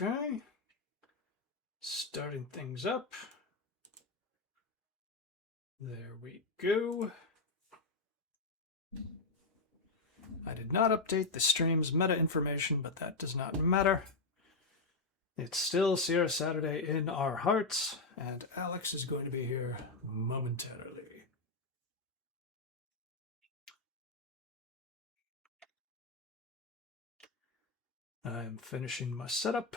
Okay. Starting things up. There we go. I did not update the stream's meta information, but that does not matter. It's still Sierra Saturday in our hearts, and Alex is going to be here momentarily. I'm finishing my setup.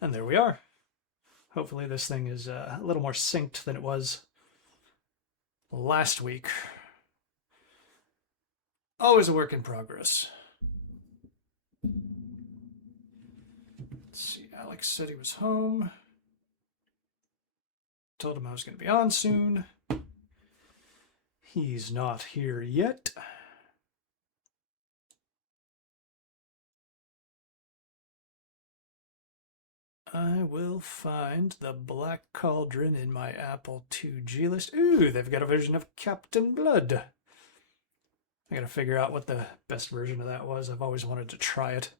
And there we are. Hopefully this thing is a little more synced than it was last week. Always a work in progress. Let's see, Alex said he was home. Told him I was going to be on soon. He's not here yet. I will find the Black Cauldron in my Apple IIGS list. Ooh, they've got a version of Captain Blood. I gotta figure out what the best version of that was. I've always wanted to try it.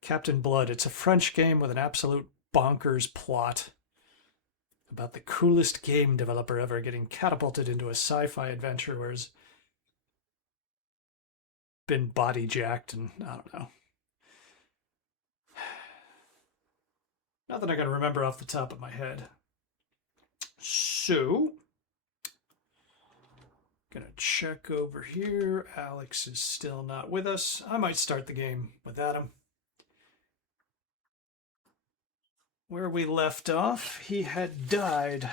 Captain Blood. It's a French game with an absolute bonkers plot about the coolest game developer ever getting catapulted into a sci-fi adventure where he's been body jacked and I don't know. Nothing I can remember off the top of my head. So, gonna check over here. Alex is still not with us. I might start the game without him. Where we left off, he had died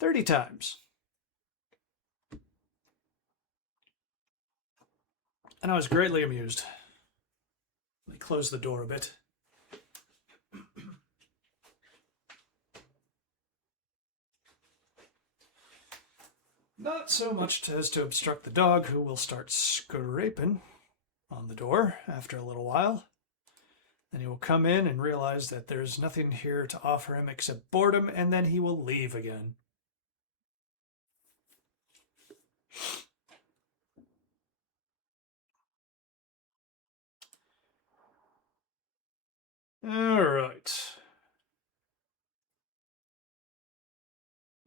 30 times. And I was greatly amused. Let me close the door a bit. Not so much as to obstruct the dog, who will start scraping on the door after a little while. Then he will come in and realize that there's nothing here to offer him except boredom, and then he will leave again. All right.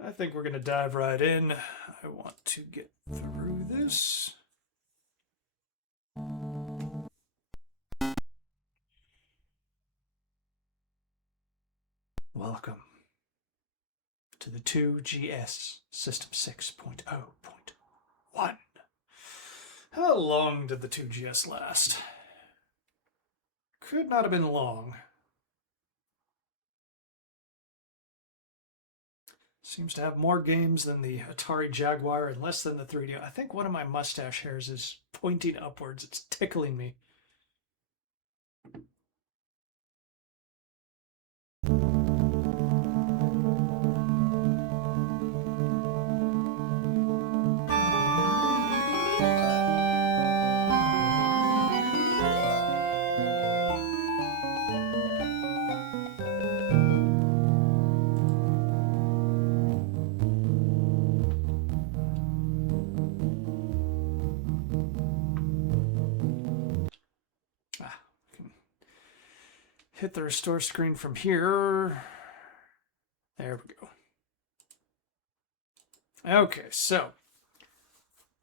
I think we're going to dive right in. I want to get through this. Welcome to the 2GS System 6.0.1. How long did the 2GS last? Could not have been long. Seems to have more games than the Atari Jaguar and less than the 3D. I think one of my mustache hairs is pointing upwards. It's tickling me. Hit the restore screen from here. There we go. Okay, so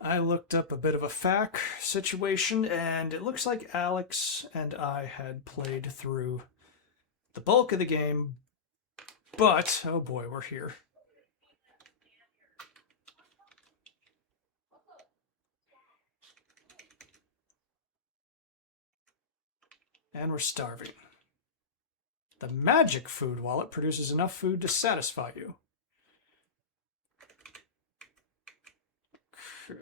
I looked up a bit of a FAQ situation, and it looks like Alex and I had played through the bulk of the game, but, oh boy, we're here. And we're starving. The magic food wallet produces enough food to satisfy you. Okay.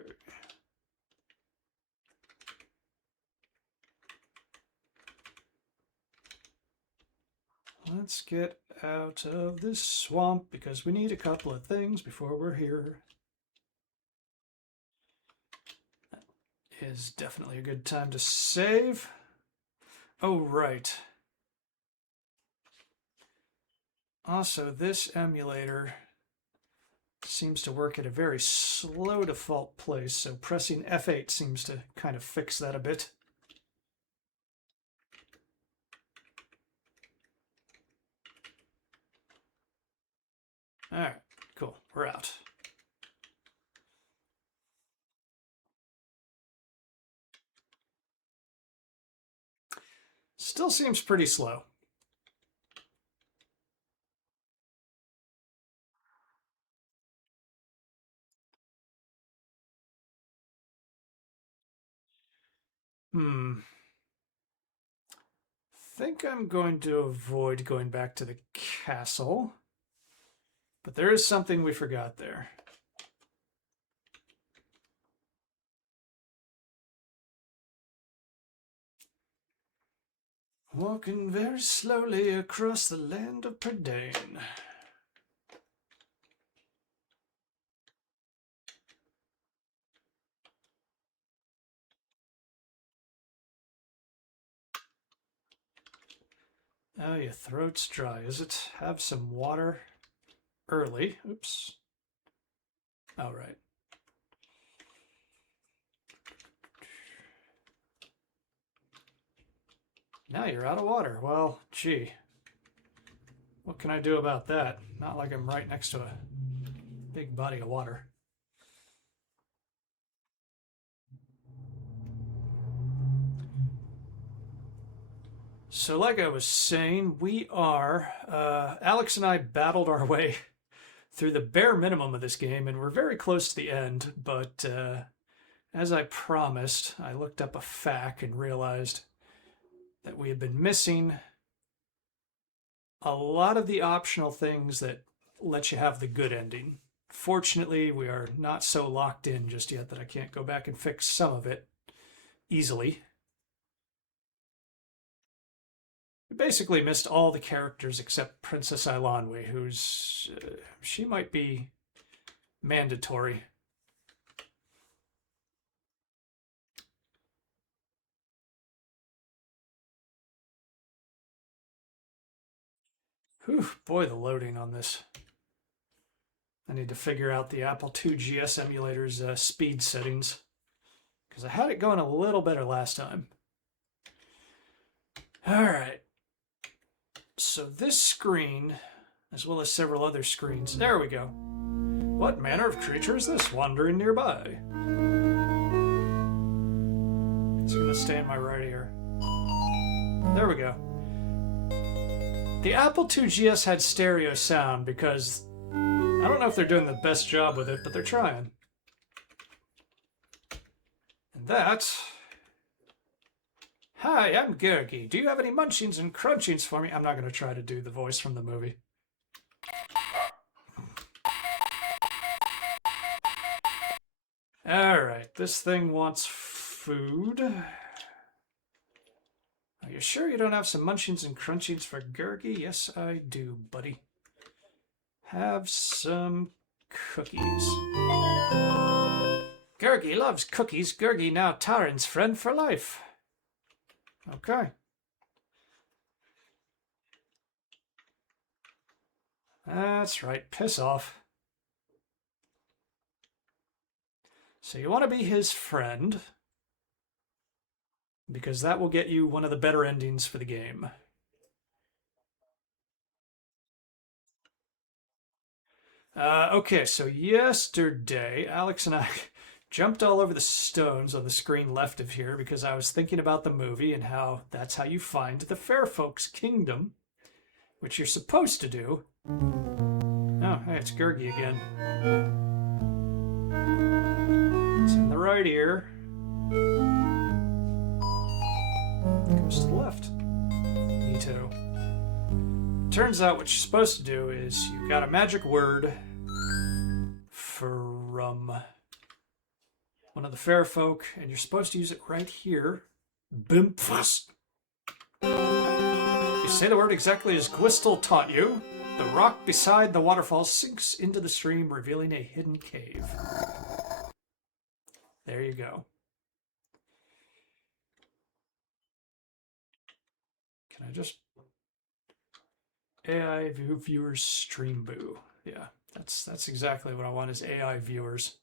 Let's get out of this swamp because we need a couple of things before we're here. That is definitely a good time to save. Oh, right. Also, this emulator seems to work at a very slow default place, so pressing F8 seems to kind of fix that a bit. All right, cool. We're out. Still seems pretty slow. Think I'm going to avoid going back to the castle. But there is something we forgot there. Walking very slowly across the land of Perdane. Oh, your throat's dry, is it? Have some water early. Oops. All right. Now you're out of water. Well, gee. What can I do about that? Not like I'm right next to a big body of water. So like I was saying, Alex and I battled our way through the bare minimum of this game, and we're very close to the end, but as I promised, I looked up a FAQ and realized that we had been missing a lot of the optional things that let you have the good ending. Fortunately, we are not so locked in just yet that I can't go back and fix some of it easily. We basically missed all the characters except Princess Ilanwe, who's she might be mandatory. Whew, boy, the loading on this. I need to figure out the Apple IIGS emulator's speed settings, because I had it going a little better last time. All right. So this screen, as well as several other screens, there we go. What manner of creature is this wandering nearby? It's going to stay in my right ear. There we go. The Apple IIGS had stereo sound because I don't know if they're doing the best job with it, but they're trying. And that... Hi, I'm Gergi. Do you have any munchings and crunchings for me? I'm not going to try to do the voice from the movie. Alright, this thing wants food. Are you sure you don't have some munchings and crunchings for Gergi? Yes, I do, buddy. Have some cookies. Gergi loves cookies. Gergi now Taran's friend for life. Okay. That's right. Piss off. So you want to be his friend, because that will get you one of the better endings for the game. Okay, so yesterday, Alex and I jumped all over the stones on the screen left of here because I was thinking about the movie and how that's how you find the fair folks' kingdom, which you're supposed to do. Oh, hey, it's Gergi again. It's in the right ear. Goes to the left. Me too. Turns out what you're supposed to do is you've got a magic word from one of the fair folk, and you're supposed to use it right here. Bimpfast. You say the word exactly as Gwistel taught you. The rock beside the waterfall sinks into the stream, revealing a hidden cave. There you go. Can I just... AI viewers stream boo. Yeah, that's exactly what I want is AI viewers.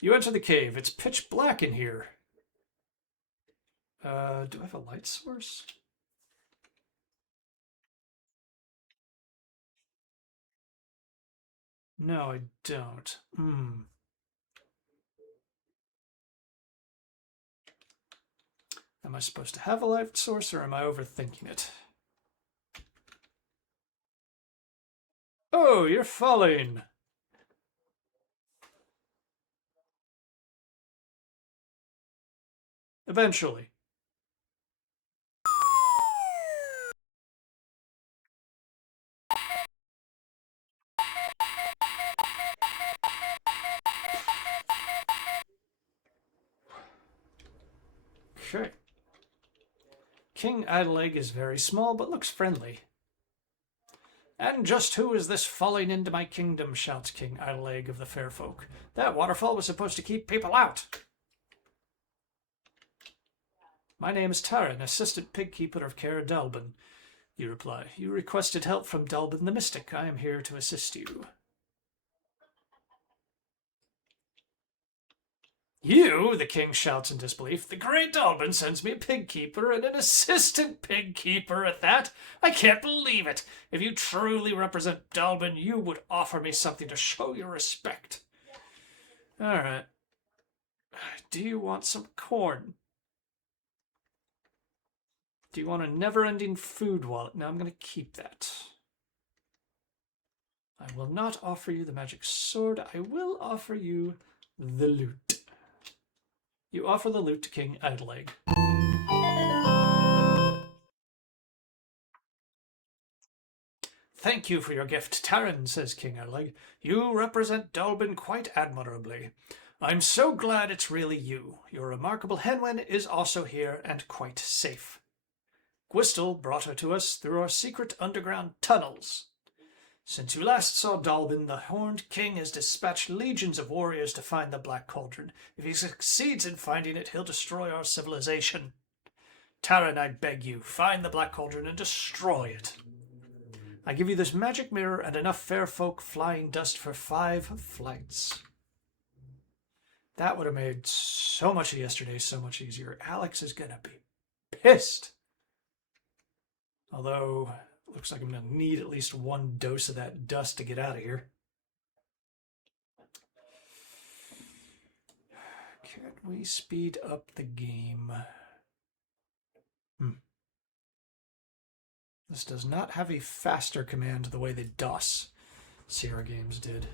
You enter the cave. It's pitch black in here. Do I have a light source? No, I don't. Am I supposed to have a life source, or am I overthinking it? Oh, you're falling. Eventually. Okay. King Adelaide is very small, but looks friendly. And just who is this falling into my kingdom? Shouts King Adelaide of the Fair Folk. That waterfall was supposed to keep people out. My name is Taran, assistant pigkeeper of Caer Dalbin. You reply. You requested help from Dalbin the Mystic. I am here to assist you. You, the king shouts in disbelief. The great Dalbin sends me a pig keeper and an assistant pig keeper at that. I can't believe it. If you truly represent Dalbin, you would offer me something to show your respect. All right. Do you want some corn? Do you want a never-ending food wallet? No, I'm going to keep that. I will not offer you the magic sword. I will offer you the loot. You offer the loot to King Adelaide. Thank you for your gift, Taran, says King Adelaide. You represent Dalbin quite admirably. I'm so glad it's really you. Your remarkable Henwen is also here and quite safe. Gwistel brought her to us through our secret underground tunnels. Since you last saw Dalbin, the Horned King has dispatched legions of warriors to find the Black Cauldron. If he succeeds in finding it, he'll destroy our civilization. Taran, I beg you, find the Black Cauldron and destroy it. I give you this magic mirror and enough fair folk flying dust for 5 flights. That would have made so much of yesterday so much easier. Alex is going to be pissed. Although, looks like I'm going to need at least 1 dose of that dust to get out of here. Can we speed up the game? This does not have a faster command the way the DOS Sierra games did.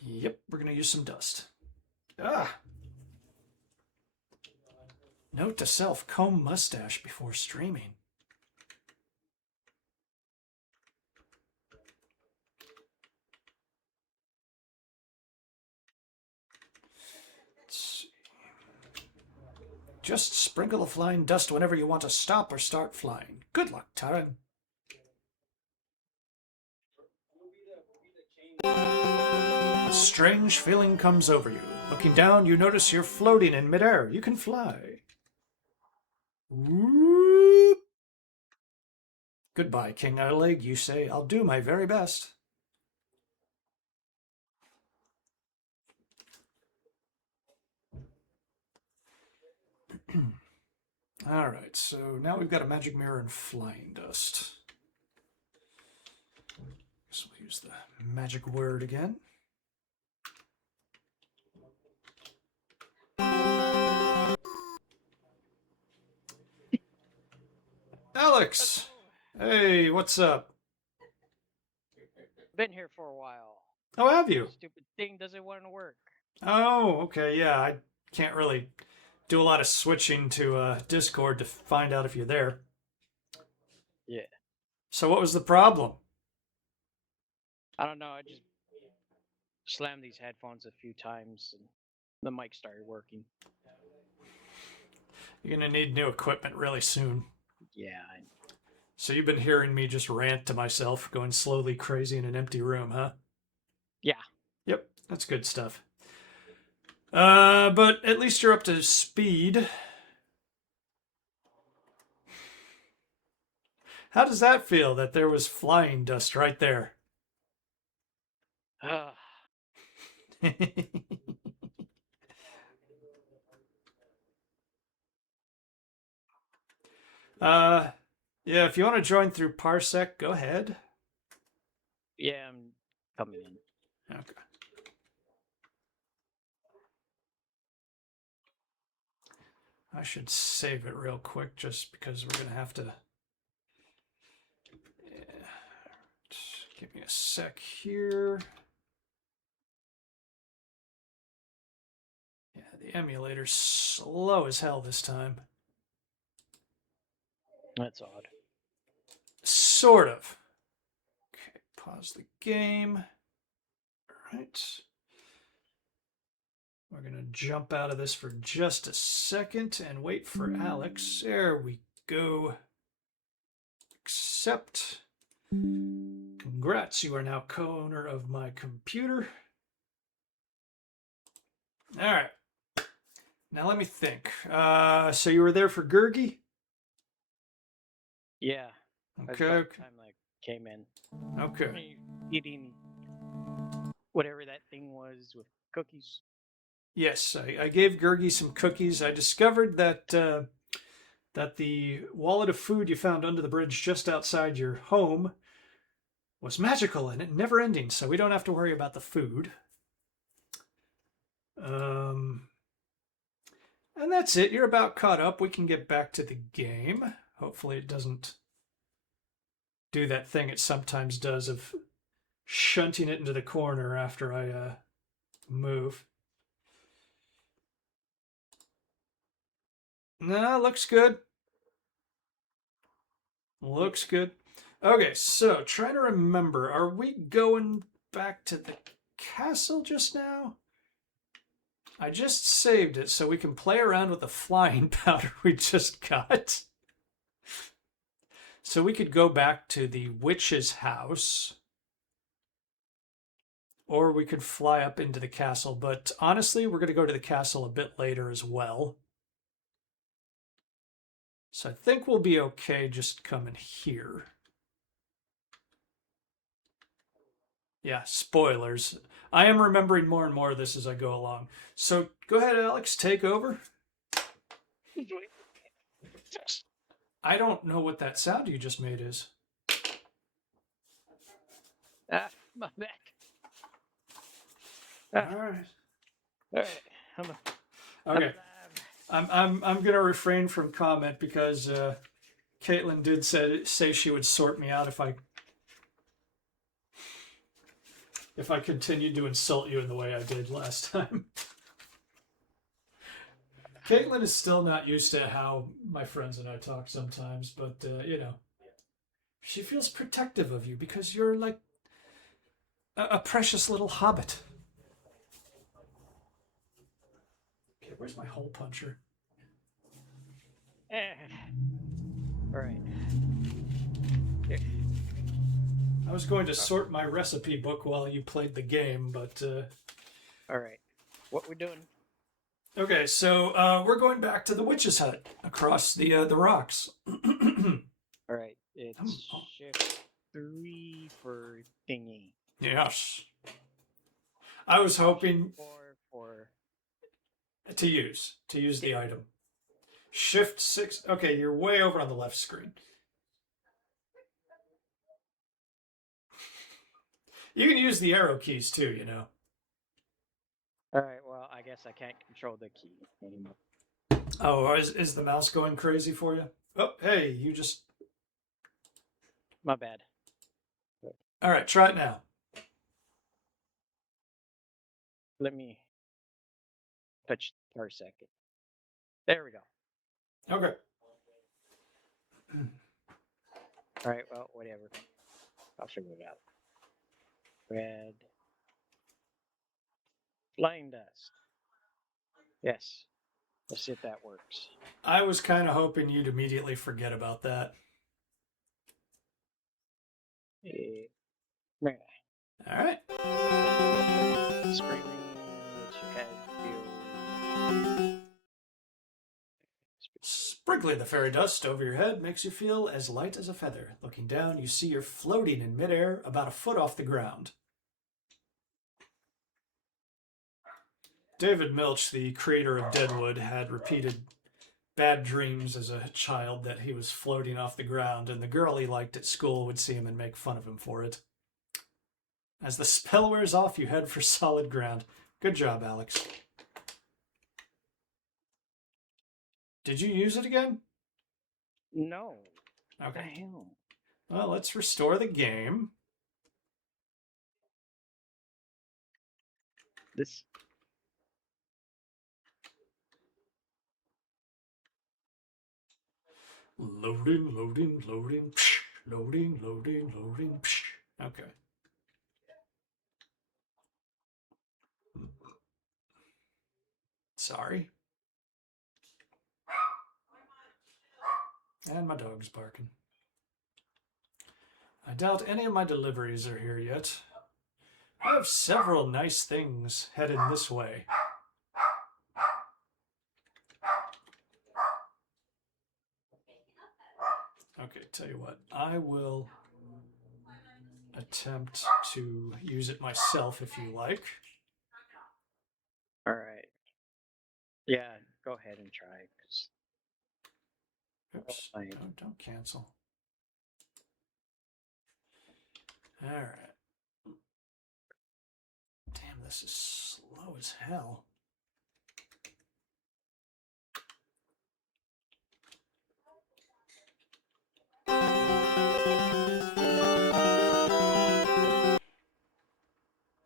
Yep, we're going to use some dust. Note to self, comb mustache before streaming. Let's see. Just sprinkle the flying dust whenever you want to stop or start flying. Good luck, Taran. A strange feeling comes over you. Looking down, you notice you're floating in midair. You can fly. Whoop. Goodbye, King Adelaide, you say. I'll do my very best. All right, so now we've got a magic mirror and flying dust. Guess we'll use the magic word again. Alex! Hey, what's up? Been here for a while. Oh, have you? Stupid thing doesn't want to work. Oh, okay, yeah, I can't really do a lot of switching to Discord to find out if you're there. Yeah. So what was the problem? I don't know. I just slammed these headphones a few times and the mic started working. You're going to need new equipment really soon. Yeah. So you've been hearing me just rant to myself, going slowly crazy in an empty room, huh? Yeah. Yep, that's good stuff. But at least you're up to speed. How does that feel that there was flying dust right there? Yeah, if you want to join through Parsec, go ahead. Yeah, I'm coming in. Okay. I should save it real quick just because we're going to have to. Yeah. Give me a sec here. Yeah, the emulator's slow as hell this time. That's odd. Sort of. Okay, pause the game. All right. We're going to jump out of this for just a second and wait for Alex. There we go. Accept. Congrats, you are now co-owner of my computer. All right. Now let me think. So you were there for Gurgi? Yeah. That's Okay. about the time I came in. Okay. Eating whatever that thing was with cookies. Yes, I gave Gurgi some cookies. I discovered that that the wallet of food you found under the bridge just outside your home was magical and never ending, so we don't have to worry about the food. And that's it. You're about caught up. We can get back to the game. Hopefully it doesn't do that thing it sometimes does of shunting it into the corner after I move. No, looks good. Looks good. Okay, so trying to remember, are we going back to the castle just now? I just saved it so we can play around with the flying powder we just got. So we could go back to the witch's house. Or we could fly up into the castle. But honestly, we're going to go to the castle a bit later as well. So I think we'll be okay just coming here. Yeah, spoilers. I am remembering more and more of this as I go along. So go ahead, Alex, take over. I don't know what that sound you just made is. Ah, my back. All right. All right. Okay. I'm gonna refrain from comment because Caitlin did say she would sort me out if I continued to insult you in the way I did last time. Caitlin is still not used to how my friends and I talk sometimes, but you know, she feels protective of you because you're like a precious little hobbit. Okay, where's my hole puncher? All right. Here. I was going to sort my recipe book while you played the game, but all right. What we're doing? okay, so we're going back to the witch's hut across the rocks. All right. It's shift 3 for thingy. Yes. I was hoping 4 for to use the item. Shift 6. Okay, you're way over on the left screen. You can use the arrow keys too, you know. All right. Well, I guess I can't control the key anymore. Oh, is the mouse going crazy for you? Oh, hey, you just. My bad. All right, try it now. Let me touch for a second. There we go. Okay. All right. Well, whatever. I'll figure it out. Red. Flying dust. Yes. Let's see if that works. I was kind of hoping you'd immediately forget about that. Right. All right. Screaming. Sprinkling the fairy dust over your head makes you feel as light as a feather. Looking down, you see you're floating in midair about a foot off the ground. David Milch, the creator of Deadwood, had repeated bad dreams as a child that he was floating off the ground, and the girl he liked at school would see him and make fun of him for it. As the spell wears off, you head for solid ground. Good job, Alex. Did you use it again? No. What the Okay. hell? Well, let's restore the game. This. Loading, loading, loading, psh, loading, loading, loading. Psh. Okay. Sorry. And my dog's barking. I doubt any of my deliveries are here yet. I have several nice things headed this way. Okay, tell you what, I will attempt to use it myself if you like. All right. Yeah, go ahead and try. Oops, don't cancel. All right. Damn, this is slow as hell.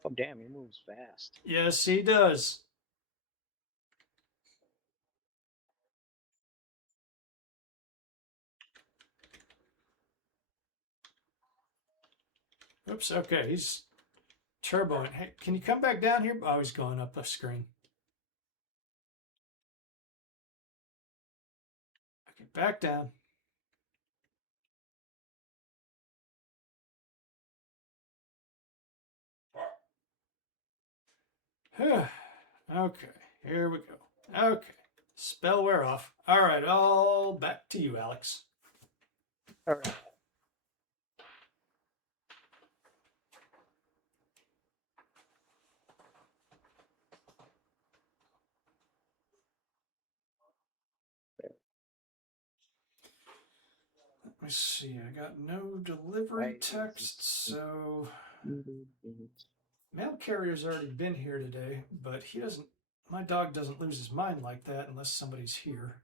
Oh, damn, he moves fast. Yes, he does. Oops, okay, he's turboing. Hey, can you come back down here? Oh, he's going up the screen. Okay, back down. Okay, here we go. Okay, spell wear off. All right, all back to you, Alex. All right. Let me see. I got no delivery text, so mail carrier's already been here today, but he doesn't. My dog doesn't lose his mind like that unless somebody's here.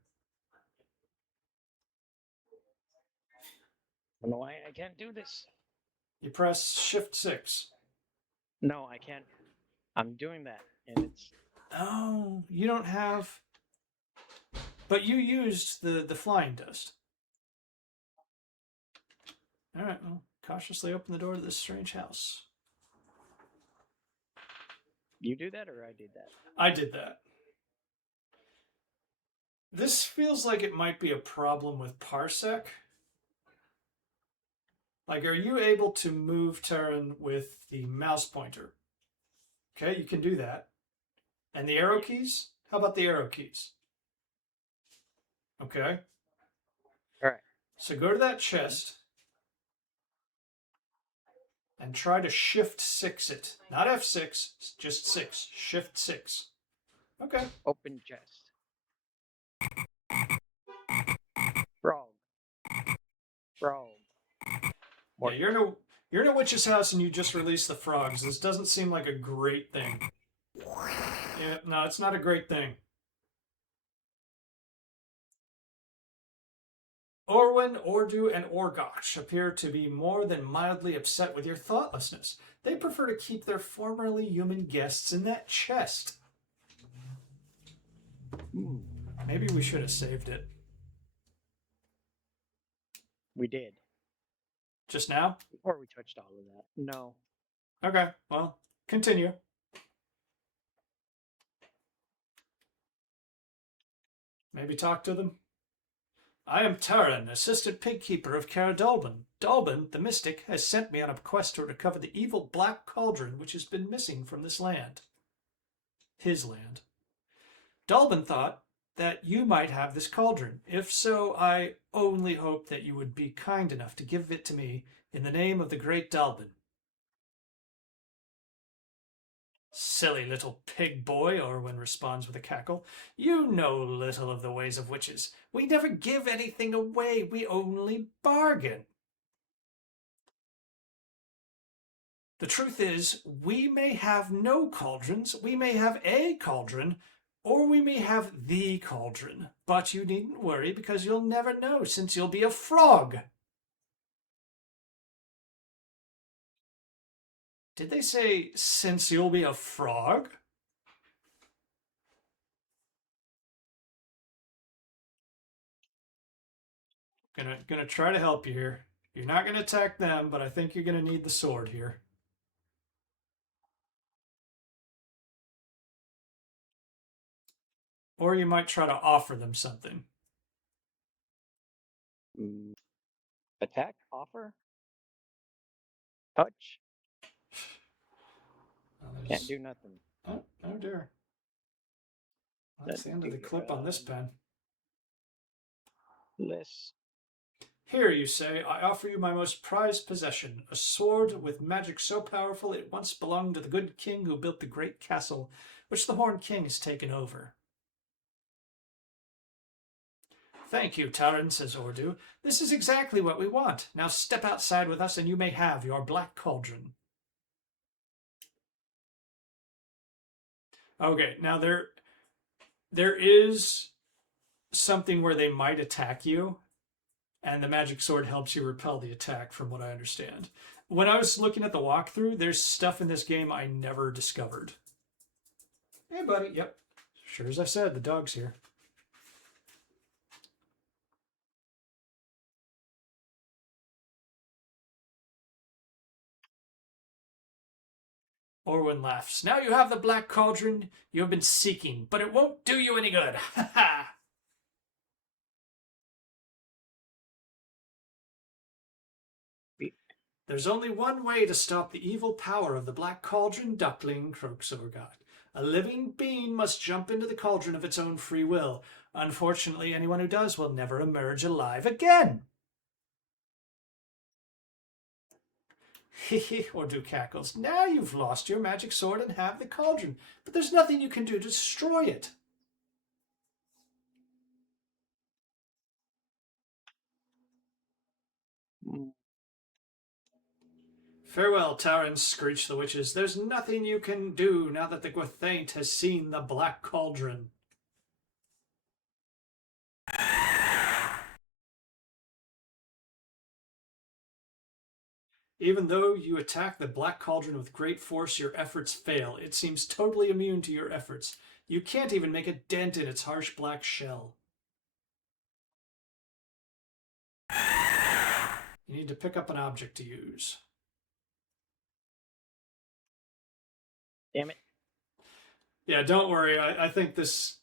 I don't know why I can't do this. You press Shift 6. No, I can't. I'm doing that, and it's. Oh, you don't have. But you used the flying dust. All right, well, cautiously open the door to this strange house. You do that, or I did that? I did that. This feels like it might be a problem with Parsec. Like, are you able to move Terran with the mouse pointer? Okay, you can do that. And the arrow keys? How about the arrow keys? Okay. All right. So go to that chest and try to Shift 6 it. Not F6, just 6. Shift 6. Okay. Open chest. Frog. Frog. Yeah, you're in a witch's house and you just released the frogs. This doesn't seem like a great thing. Yeah, no, it's not a great thing. Orwin, Ordu, and Orgosh appear to be more than mildly upset with your thoughtlessness. They prefer to keep their formerly human guests in that chest. Maybe we should have saved it. We did. Just now? Before we touched all of that. No. Okay, well, continue. Maybe talk to them? I am Taran, assistant pigkeeper of Cara Dalbin. Dalbin, the mystic, has sent me on a quest to recover the evil black cauldron which has been missing from this land. His land. Dalbin thought that you might have this cauldron. If so, I only hope that you would be kind enough to give it to me in the name of the great Dalbin. Silly little pig boy, Orwin responds with a cackle. You know little of the ways of witches. We never give anything away. We only bargain. The truth is, we may have no cauldrons, we may have a cauldron, or we may have the cauldron. But you needn't worry because you'll never know since you'll be a frog. Did they say since you'll be a frog? Gonna try to help you here. You're not gonna attack them, but I think you're gonna need the sword here. Or you might try to offer them something. Attack, offer, touch. Can't do nothing. Oh dear. That's the end of the clip on this pen. List. Here, you say, I offer you my most prized possession, a sword with magic so powerful it once belonged to the good king who built the great castle, which the Horned King has taken over. Thank you, Taran, says Ordu. This is exactly what we want. Now step outside with us and you may have your black cauldron. Okay, now there is something where they might attack you, and the magic sword helps you repel the attack, from what I understand. When I was looking at the walkthrough, there's stuff in this game I never discovered. Hey, buddy. Yep. Sure as I said, the dog's here. Orwin laughs. Now you have the black cauldron you have been seeking, but it won't do you any good. Ha ha! There's only one way to stop the evil power of the black cauldron, Duckling, croaks Orgot. A living being must jump into the cauldron of its own free will. Unfortunately, anyone who does will never emerge alive again. Hehe, Ordu cackles. Now you've lost your magic sword and have the cauldron, but there's nothing you can do to destroy it. Farewell, Taran, screech the witches. There's nothing you can do now that the Gwythaint has seen the black cauldron. Even though you attack the black cauldron with great force, your efforts fail. It seems totally immune to your efforts. You can't even make a dent in its harsh black shell. You need to pick up an object to use. Damn it. Yeah, don't worry. I think this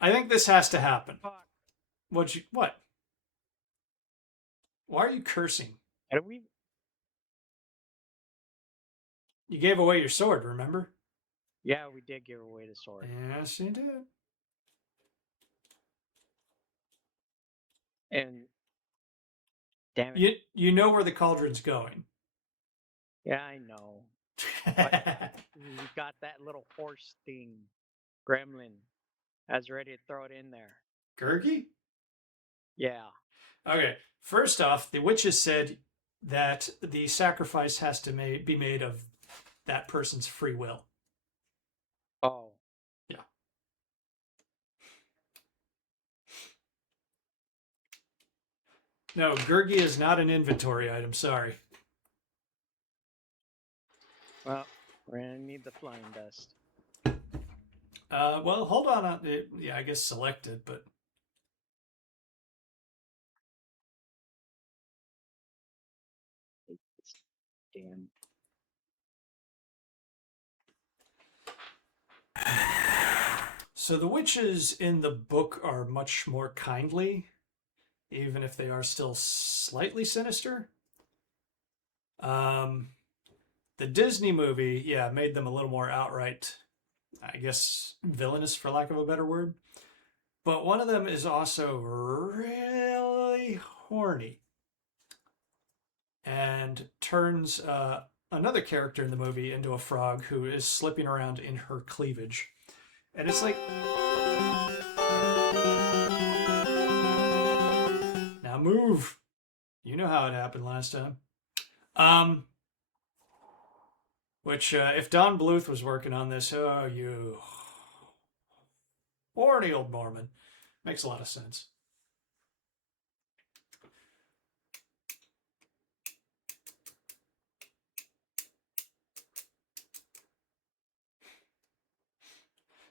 has to happen. What? Why are you cursing? How do we? You gave away your sword, remember? Yeah, we did give away the sword. Yes, you did. And damn it. You know where the cauldron's going. Yeah, I know. But we got that little horse thing, gremlin. I was ready to throw it in there. Gurgi? Yeah. Okay. First off, the witches said that the sacrifice has to be made of that person's free will. Oh. Yeah. No, Gurgi is not an inventory item. Sorry. Well, we're gonna need the flying dust. Well, hold on. Yeah, I guess selected, but. Damn. So the witches in the book are much more kindly, even if they are still slightly sinister. The Disney movie, yeah, made them a little more outright, I guess, villainous, for lack of a better word. But one of them is also really horny and turns another character in the movie into a frog who is slipping around in her cleavage. And it's like... Now move! You know how it happened last time. Which, if Don Bluth was working on this, oh, you horny old Mormon. Makes a lot of sense.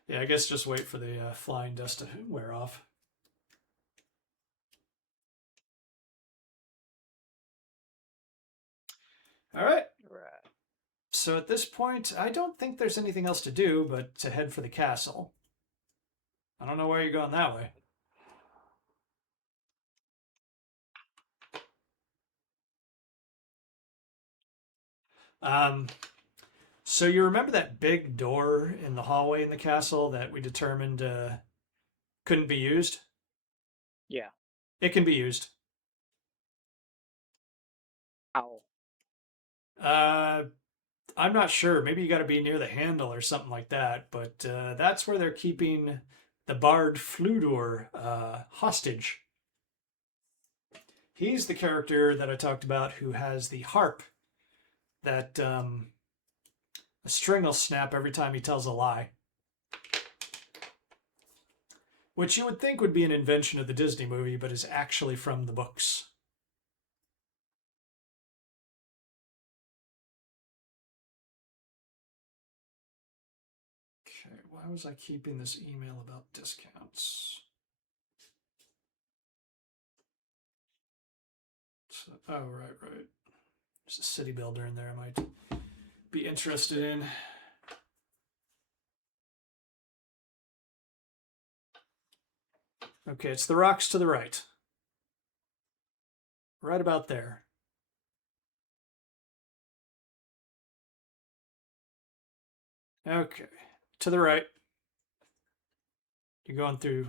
Yeah, I guess just wait for the flying dust to wear off. All right. Right. So at this point, I don't think there's anything else to do but to head for the castle. I don't know why you're going that way. So you remember that big door in the hallway in the castle that we determined couldn't be used? Yeah. It can be used. Ow. I'm not sure. Maybe you got to be near the handle or something like that. But that's where they're keeping the bard Fludor hostage. He's the character that I talked about who has the harp that a string will snap every time he tells a lie. Which you would think would be an invention of the Disney movie, but is actually from the books. Okay, why was I keeping this email about discounts? So, oh, right. There's a city builder in there I might be interested in. Okay, it's the rocks to the right. Right about there. Okay, to the right. You're going through.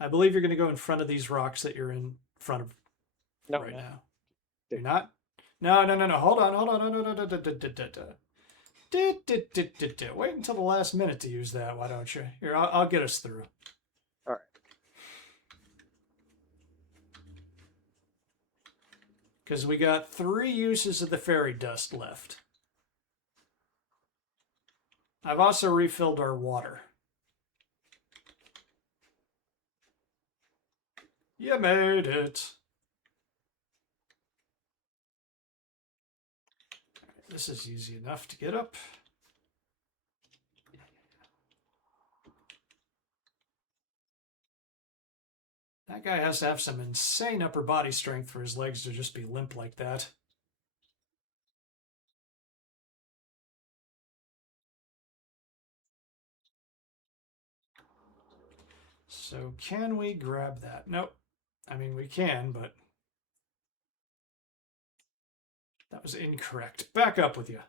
I believe you're going to go in front of these rocks that you're in front of right now. You're not? No. Hold on. Wait until the last minute to use that, why don't you? Here, I'll get us through. All right. Because we got 3 uses of the fairy dust left. I've also refilled our water. You made it. This is easy enough to get up. That guy has to have some insane upper body strength for his legs to just be limp like that. So can we grab that? Nope. I mean, we can, but that was incorrect. Back up with you.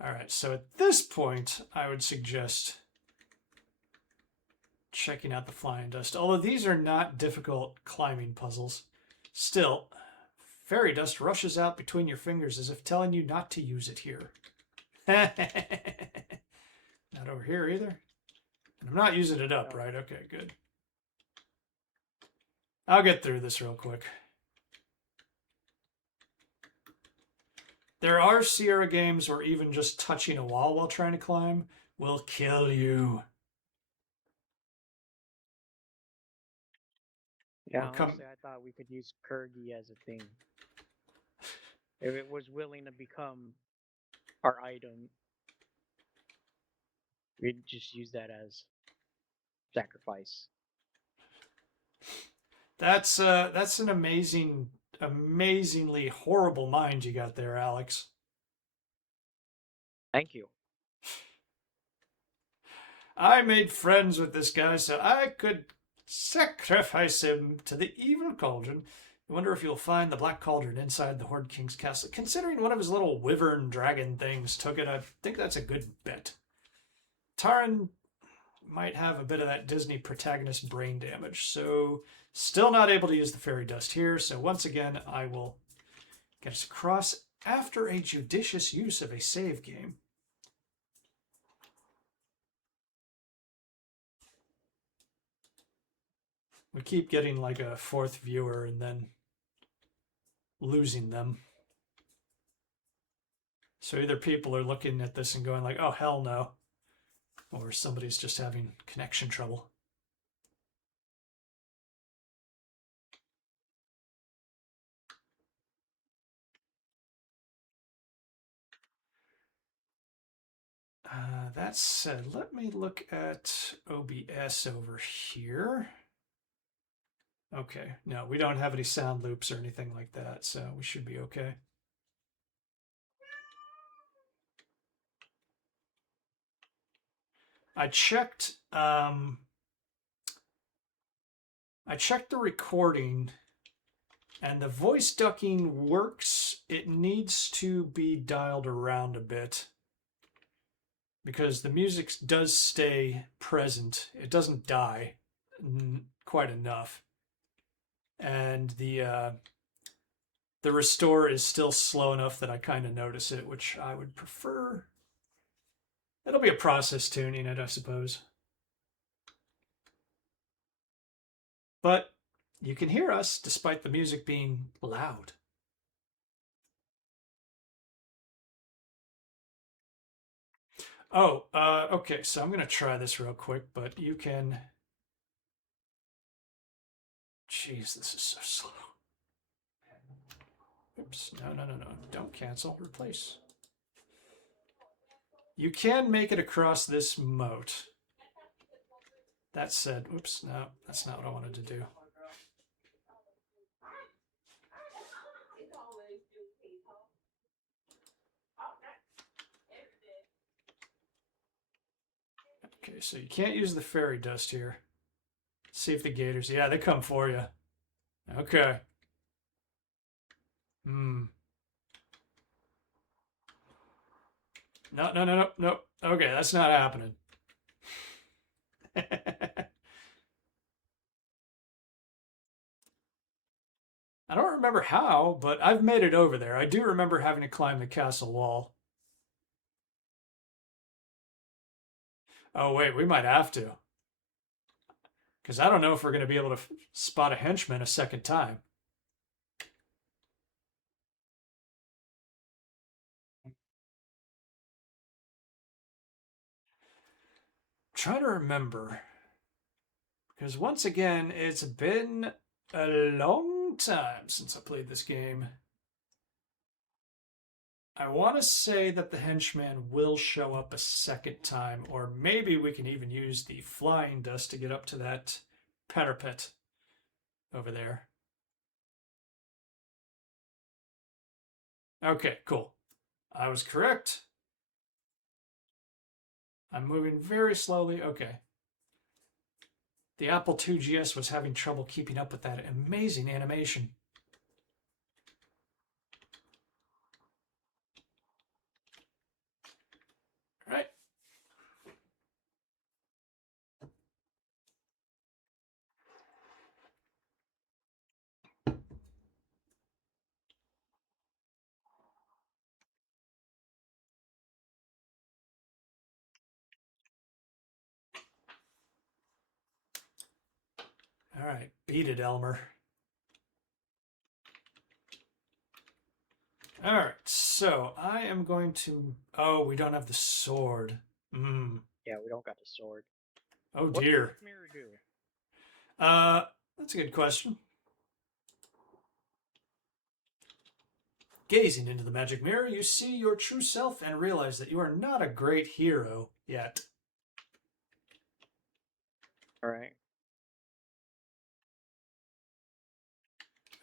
All right, so at this point, I would suggest checking out the flying dust. Although these are not difficult climbing puzzles. Still, fairy dust rushes out between your fingers as if telling you not to use it here. Not over here either. And I'm not using it up, right? Okay, good. I'll get through this real quick. There are Sierra games where even just touching a wall while trying to climb will kill you. Yeah, honestly, I thought we could use Kurgi as a thing. If it was willing to become our item, we'd just use that as sacrifice. That's an amazingly horrible mind you got there, Alex. Thank you. I made friends with this guy so I could sacrifice him to the evil cauldron. I wonder if you'll find the black cauldron inside the Horde King's castle. Considering one of his little wyvern dragon things took it, I think that's a good bet. Taran might have a bit of that Disney protagonist brain damage, so still not able to use the fairy dust here. So once again, I will get us across after a judicious use of a save game. We keep getting like a fourth viewer and then losing them. So either people are looking at this and going like, oh, hell no, or somebody's just having connection trouble. That said, let me look at OBS over here. Okay, no, we don't have any sound loops or anything like that, so we should be okay. I checked the recording, and the voice ducking works. It needs to be dialed around a bit because the music does stay present. It doesn't die quite enough, and the restore is still slow enough that I kind of notice it, which I would prefer. It'll be a process tuning it, I suppose. But you can hear us despite the music being loud. Oh, okay, so I'm going to try this real quick, but you can... Jeez, this is so slow. Oops, no, don't cancel, replace. You can make it across this moat. That said, oops, no, that's not what I wanted to do. Okay, so you can't use the fairy dust here. See if the gators, yeah, they come for you. Okay. No. Okay, that's not happening. I don't remember how, but I've made it over there. I do remember having to climb the castle wall. Oh, wait, we might have to. Because I don't know if we're going to be able to spot a henchman a second time. Trying to remember. Because once again, it's been a long time since I played this game. I want to say that the henchman will show up a second time, or maybe we can even use the flying dust to get up to that parapet over there. Okay, cool. I was correct. I'm moving very slowly. Okay. The Apple IIGS was having trouble keeping up with that amazing animation. All right. All right, beat it, Elmer. All right, so I am going to... Oh, we don't have the sword. Yeah, we don't got the sword. Oh, What dear. does this mirror do? That's a good question. Gazing into the magic mirror, you see your true self and realize that you are not a great hero yet. All right.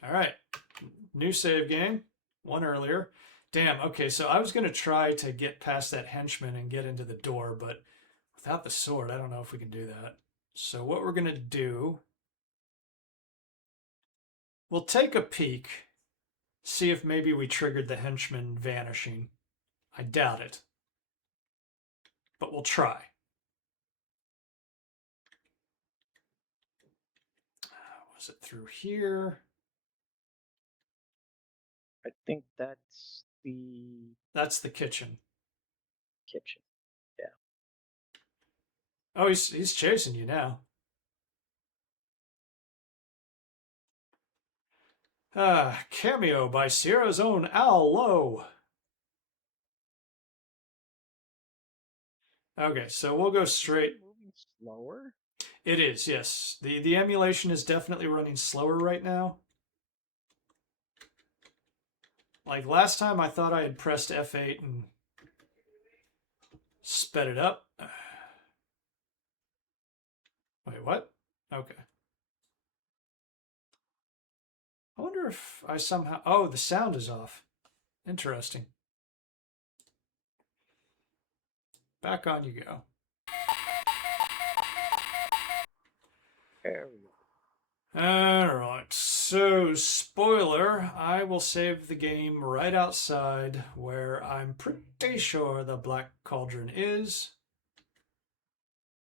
All right, new save game, one earlier. Damn, okay, so I was going to try to get past that henchman and get into the door, but without the sword, I don't know if we can do that. So what we're going to do, we'll take a peek, see if maybe we triggered the henchman vanishing. I doubt it, but we'll try. Was it through here? I think that's the That's the kitchen. kitchen. Yeah. Oh, he's chasing you now. Cameo by Sierra's own Al Lowe. Okay, so we'll go straight. Moving slower? It is, yes. The emulation is definitely running slower right now. Like last time, I thought I had pressed F8 and sped it up. Wait, what? Okay. I wonder if I somehow... Oh, the sound is off. Interesting. Back on you go. There we go. Alright, so spoiler, I will save the game right outside where I'm pretty sure the Black Cauldron is.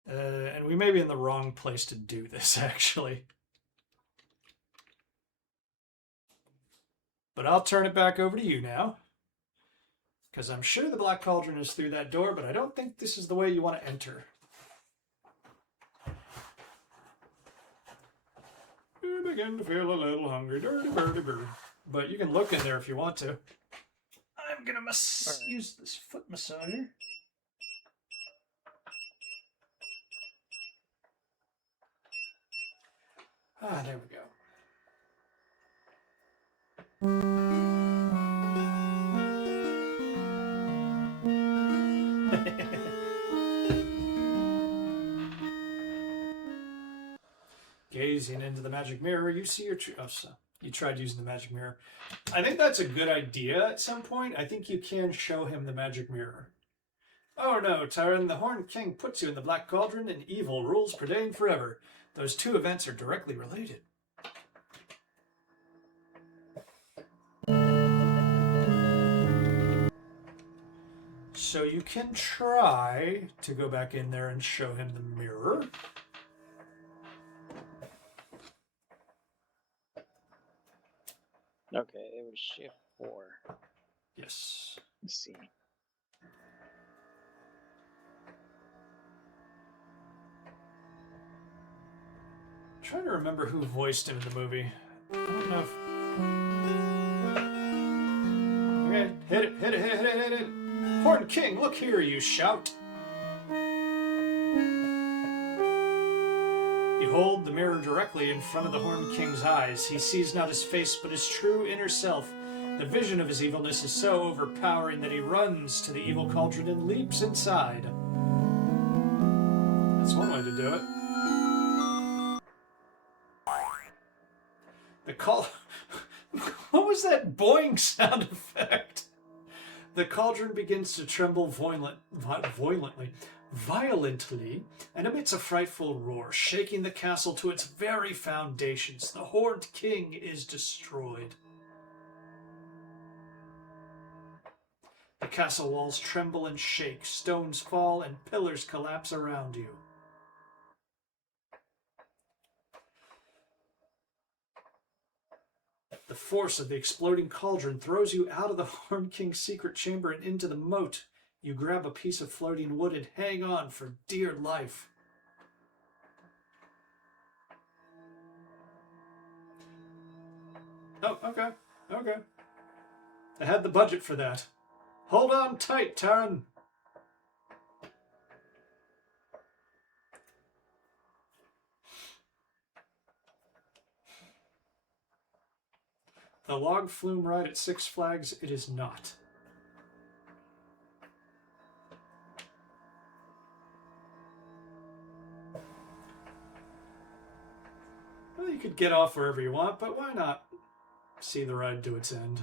And we may be in the wrong place to do this, actually. But I'll turn it back over to you now. Because I'm sure the Black Cauldron is through that door, but I don't think this is the way you want to enter. You begin to feel a little hungry, dirty birdie bird. But you can look in there if you want to. I'm going to use this foot massager. There we go. Gazing into the magic mirror, you see your you tried using the magic mirror. I think that's a good idea at some point. I think you can show him the magic mirror. Oh no, Tyron, the Horned King puts you in the Black Cauldron and evil rules Prydain forever. Those two events are directly related. So you can try to go back in there and show him the mirror. Okay, it was shift 4. Yes. Let's see. I'm trying to remember who voiced him in the movie. I don't know if... Okay, hit it, hit it, hit it, hit it, hit it. Horned King, look here, you shout. Behold the mirror directly in front of the Horned King's eyes. He sees not his face, but his true inner self. The vision of his evilness is so overpowering that he runs to the evil cauldron and leaps inside. That's one way to do it. What was that boing sound effect? The cauldron begins to tremble violently, and emits a frightful roar, shaking the castle to its very foundations. The Horned King is destroyed. The castle walls tremble and shake, stones fall, and pillars collapse around you. The force of the exploding cauldron throws you out of the Horned King's secret chamber and into the moat. You grab a piece of floating wood and hang on for dear life. Oh, okay. Okay. I had the budget for that. Hold on tight, Taran. The log flume ride at Six Flags, it is not. Well, you could get off wherever you want, but why not see the ride to its end?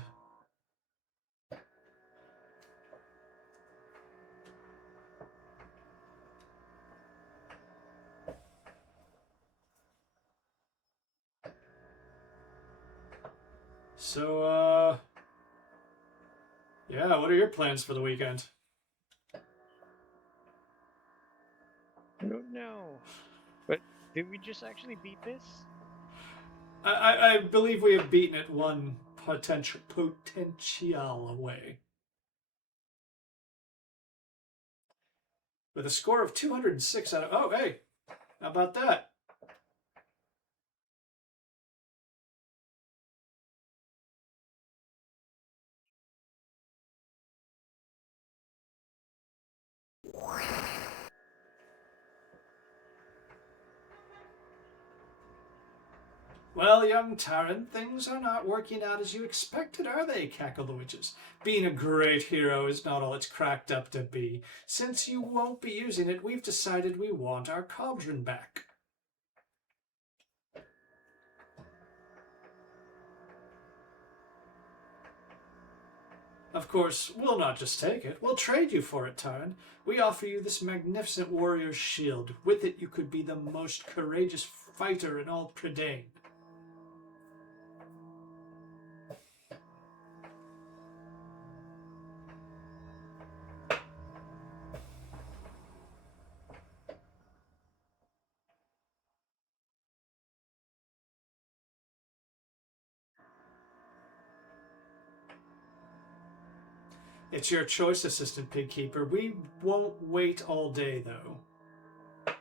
So, yeah, what are your plans for the weekend? I don't know. But did we just actually beat this? I believe we have beaten it one potential away. With a score of 206 out of... Oh, hey, how about that? Well, young Taran, things are not working out as you expected, are they? Cackled the witches. Being a great hero is not all it's cracked up to be. Since you won't be using it, we've decided we want our cauldron back. Of course, we'll not just take it. We'll trade you for it, Taran. We offer you this magnificent warrior's shield. With it, you could be the most courageous fighter in all Prydain. It's your choice, Assistant Pigkeeper. We won't wait all day, though.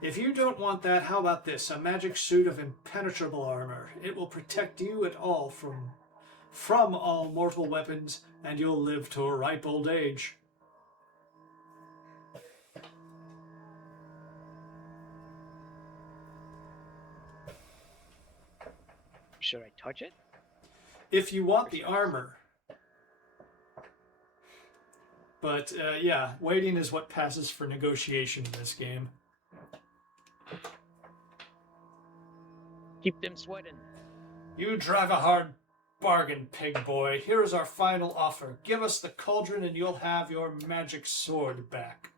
If you don't want that, how about this? A magic suit of impenetrable armor. It will protect you at all from all mortal weapons, and you'll live to a ripe old age. Should I touch it? If you want the armor. But, yeah, waiting is what passes for negotiation in this game. Keep them sweating. You drive a hard bargain, pig boy. Here is our final offer. Give us the cauldron and you'll have your magic sword back.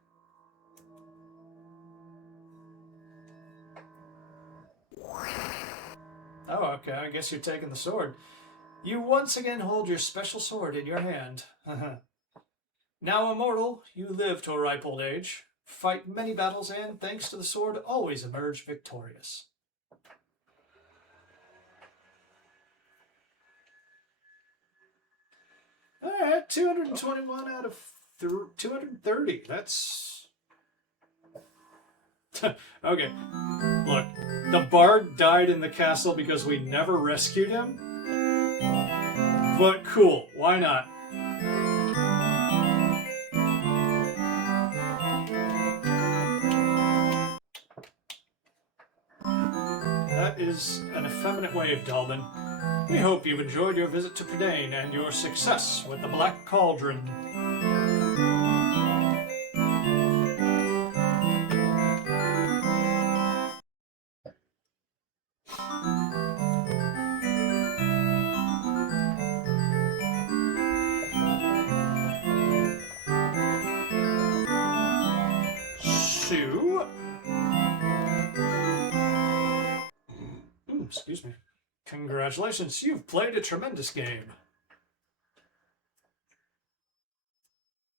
Oh, okay, I guess you're taking the sword. You once again hold your special sword in your hand. Now immortal, you live to a ripe old age, fight many battles, and thanks to the sword, always emerge victorious. All right, 221 out of 230. That's... Okay. Look, the bard died in the castle because we never rescued him. But cool, why not? That is an effeminate wave, Dalbin. We hope you've enjoyed your visit to Prydain and your success with the Black Cauldron. Sue? Ooh, excuse me. Congratulations, you've played a tremendous game.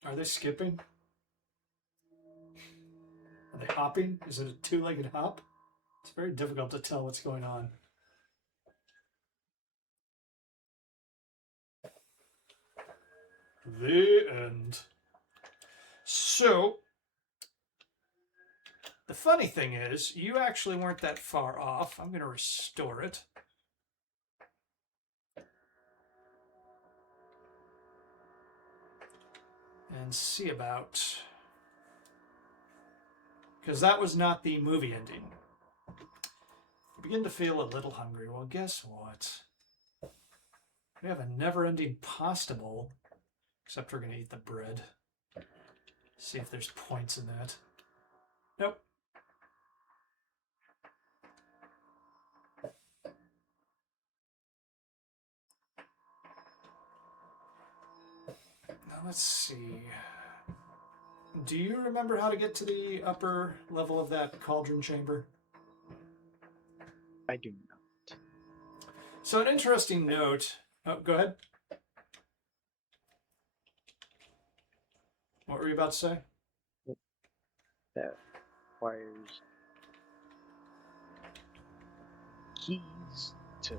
Are they skipping? Are they hopping? Is it a two-legged hop? It's very difficult to tell what's going on. The end. So, the funny thing is, you actually weren't that far off. I'm going to restore it. And see about... Because that was not the movie ending. You begin to feel a little hungry. Well, guess what? We have a never-ending pasta bowl. Except we're going to eat the bread. See if there's points in that. Nope. Now let's see. Do you remember how to get to the upper level of that cauldron chamber? I do not. So an interesting note... Oh, go ahead. What were you about to say? That requires keys to...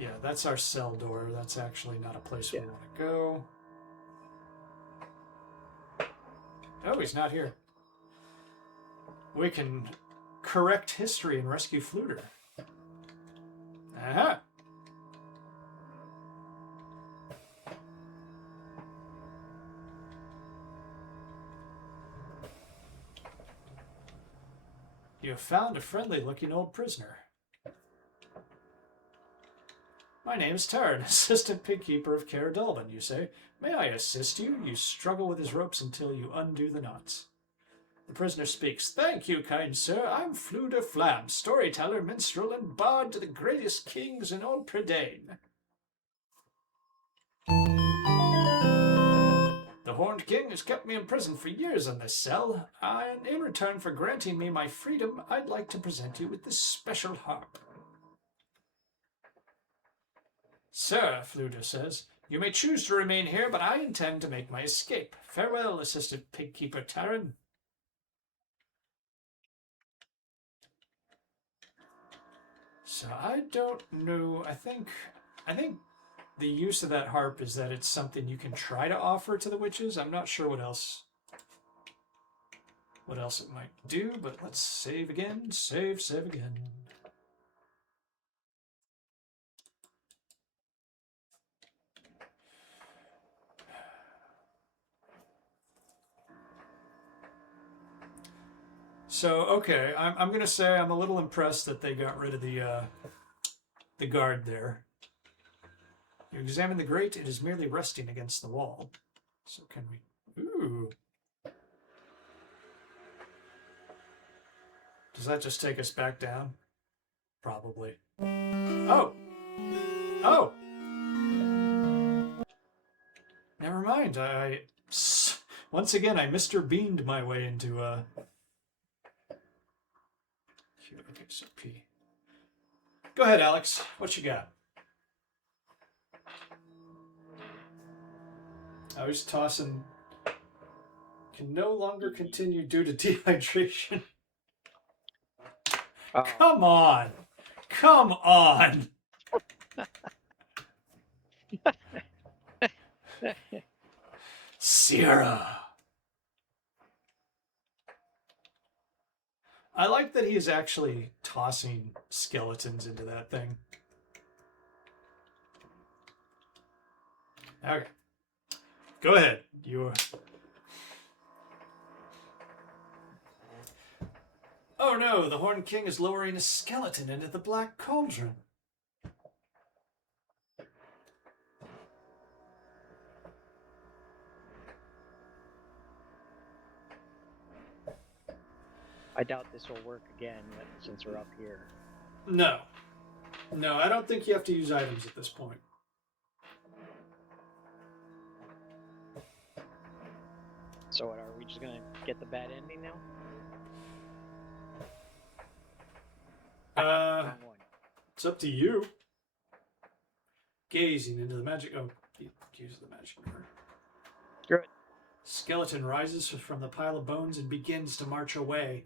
Yeah, that's our cell door. That's actually not a place we want to go. Oh, he's not here. We can correct history and rescue Fluter. Aha! You have found a friendly-looking old prisoner. My name is Taryn, assistant pigkeeper of Caer Dulban, you say. May I assist you? You struggle with his ropes until you undo the knots. The prisoner speaks. Thank you, kind sir. I'm Fluda Flam, storyteller, minstrel, and bard to the greatest kings in all Prydain. The Horned King has kept me in prison for years in this cell, and in return for granting me my freedom, I'd like to present you with this special harp. Sir, Fluda says, you may choose to remain here, but I intend to make my escape. Farewell, assistant pigkeeper Taryn. So I don't know. I think the use of that harp is that it's something you can try to offer to the witches. I'm not sure what else it might do, but let's save again. Save again. So, okay, I'm going to say I'm a little impressed that they got rid of the guard there. You examine the grate, it is merely resting against the wall. So can we... Ooh. Does that just take us back down? Probably. Oh! Oh! Never mind, once again, I Mr. Beaned my way into, Okay, so P. Go ahead, Alex. What you got? I was tossing. Can no longer continue due to dehydration. Oh. Come on. Come on. Sierra. I like that he is actually tossing skeletons into that thing. Okay. Go ahead. You. Oh no, the Horned King is lowering a skeleton into the Black Cauldron. I doubt this will work again since we're up here. No. No, I don't think you have to use items at this point. So what, are we just gonna get the bad ending now? Wrong one. It's up to you. Gazing into the magic... Oh, use the magic mirror. Good. Skeleton rises from the pile of bones and begins to march away.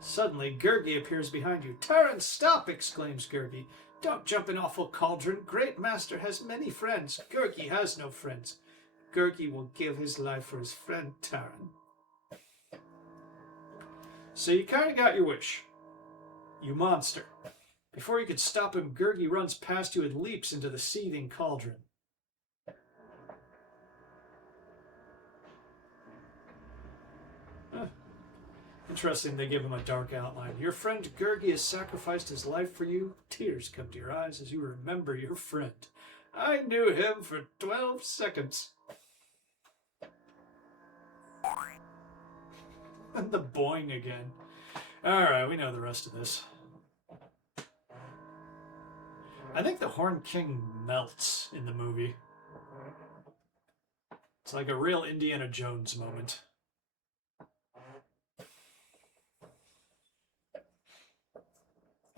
Suddenly, Gurgi appears behind you. Taryn, stop! Exclaims Gurgi. Don't jump in awful cauldron. Great Master has many friends. Gurgi has no friends. Gurgi will give his life for his friend Taryn. So you kind of got your wish. You monster. Before you could stop him, Gurgi runs past you and leaps into the seething cauldron. Interesting, they give him a dark outline. Your friend Gurgi has sacrificed his life for you. Tears come to your eyes as you remember your friend. I knew him for 12 seconds. And the boing again. Alright, we know the rest of this. I think the Horned King melts in the movie. It's like a real Indiana Jones moment.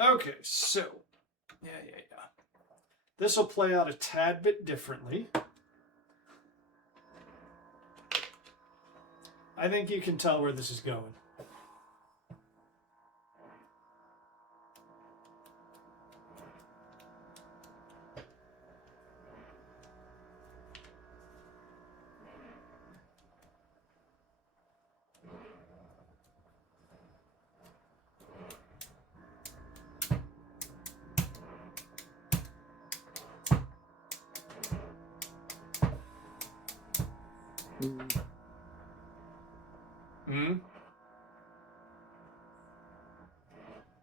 Okay, so, yeah. This will play out a tad bit differently. I think you can tell where this is going.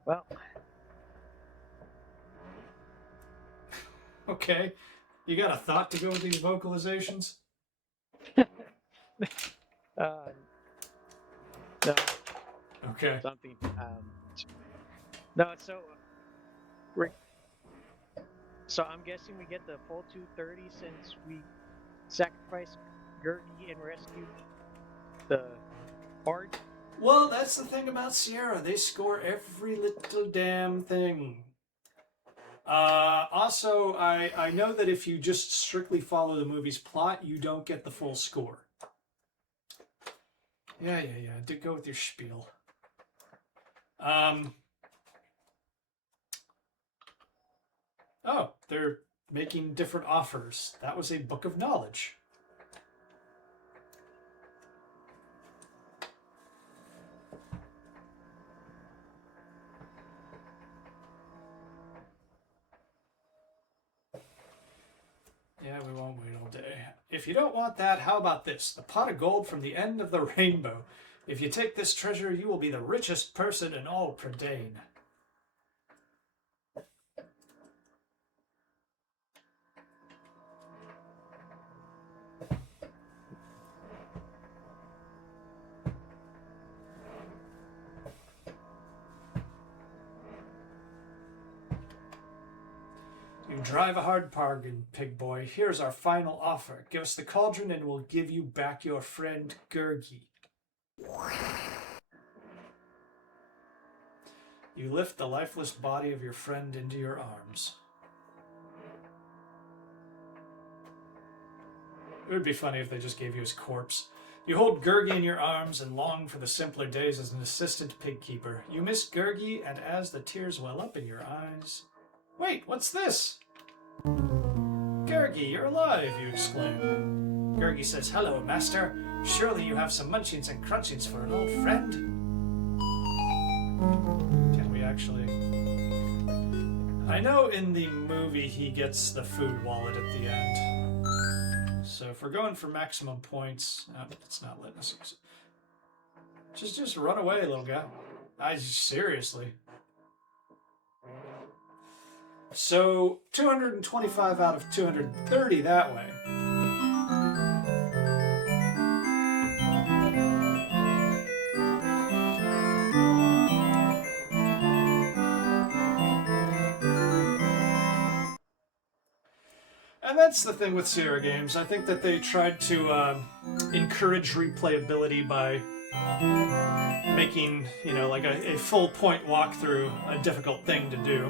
Well, Okay. You got a thought to go with these vocalizations? uh, no, Okay. something. No, we're so I'm guessing we get the full 230 since we sacrificed Gurgi and rescued the horde. Well, that's the thing about Sierra. They score every little damn thing. Also, I know that if you just strictly follow the movie's plot, you don't get the full score. Yeah. Did go with your spiel. Oh, they're making different offers. That was a book of knowledge. Yeah, we won't wait all day. If you don't want that, how about this? The pot of gold from the end of the rainbow. If you take this treasure, you will be the richest person in all Prydain. You drive a hard bargain, pig boy. Here's our final offer. Give us the cauldron and we'll give you back your friend Gurgi. You lift the lifeless body of your friend into your arms. It would be funny if they just gave you his corpse. You hold Gurgi in your arms and long for the simpler days as an assistant pig keeper. You miss Gurgi, and as the tears well up in your eyes... Wait, what's this? Gurgi, you're alive, you exclaim. Gurgi says, hello, master. Surely you have some munchings and crunchings for an old friend? Can we actually... I know in the movie he gets the food wallet at the end. So if we're going for maximum points... Oh, it's not letting us use it. Just run away, little guy. Seriously. So 225 out of 230 that way. And that's the thing with Sierra games. I think that they tried to encourage replayability by making, like a full point walkthrough a difficult thing to do.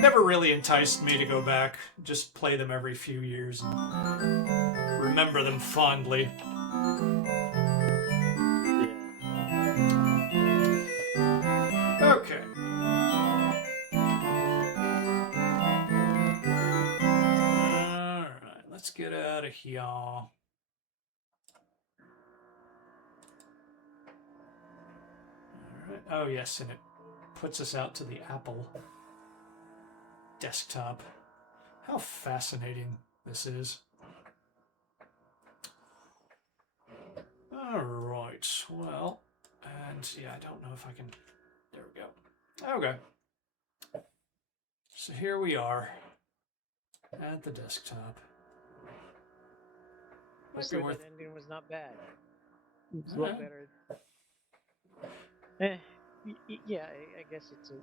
Never really enticed me to go back, just play them every few years and remember them fondly. Okay. Alright, let's get out of here. Alright. Oh yes, and it puts us out to the Apple desktop. How fascinating this is. Alright, well, and yeah, I don't know if I can... There we go. Okay. So here we are at the desktop. Honestly, that ending was not bad. It's a little better. Yeah, I guess it's a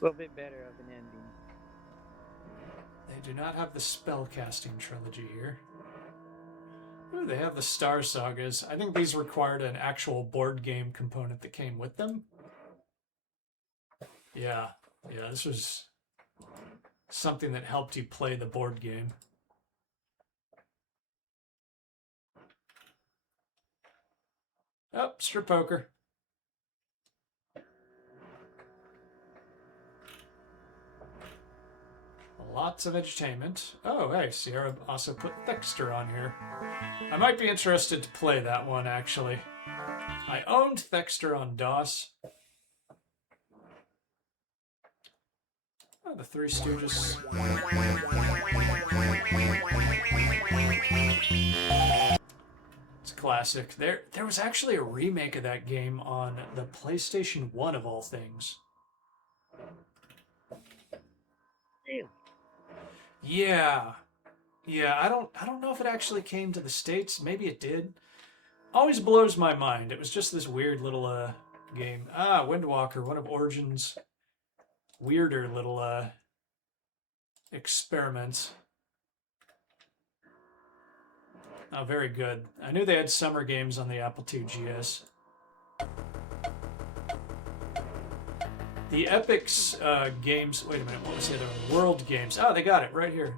little bit better of an ending. They do not have the spellcasting trilogy here. Ooh, they have the Star Sagas. I think these required an actual board game component that came with them. Yeah, this was something that helped you play the board game. Oh, strip poker. Lots of entertainment. Oh, hey, Sierra also put Thexter on here. I might be interested to play that one, actually. I owned Thexter on DOS. Oh, the Three Stooges. Let's classic. There was actually a remake of that game on the PlayStation 1 of all things. Really? Yeah. Yeah, I don't know if it actually came to the States. Maybe it did. Always blows my mind. It was just this weird little game. Ah, Windwalker, one of Origin's weirder little experiments. Oh, very good. I knew they had summer games on the Apple IIGS. The Epic's games. Wait a minute, what was the other one? World games. Oh, they got it right here.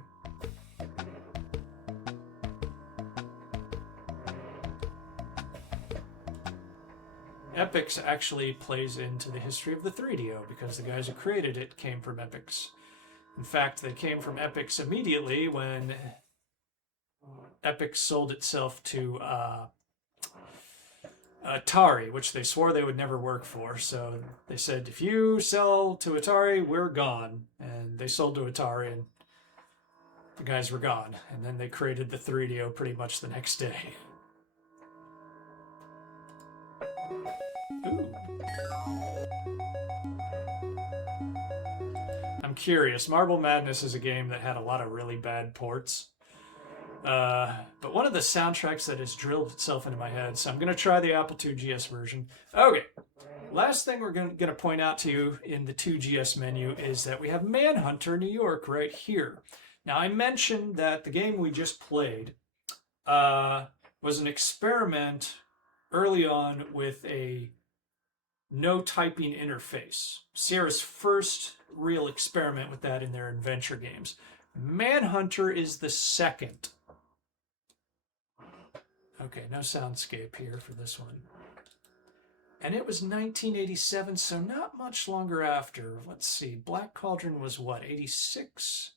Epic's actually plays into the history of the 3DO because the guys who created it came from Epic's. In fact, they came from Epic's immediately when Epic sold itself to Atari, which they swore they would never work for. So they said, if you sell to Atari, we're gone. And they sold to Atari, and the guys were gone. And then they created the 3DO pretty much the next day. Ooh. I'm curious. Marble Madness is a game that had a lot of really bad ports. But one of the soundtracks that has drilled itself into my head, so I'm going to try the Apple IIGS version. Okay, last thing we're going to point out to you in the 2GS menu is that we have Manhunter New York right here. Now, I mentioned that the game we just played was an experiment early on with a no typing interface. Sierra's first real experiment with that in their adventure games. Manhunter is the second. Okay, no soundscape here for this one. And it was 1987, so not much longer after. Let's see, Black Cauldron was what, 86?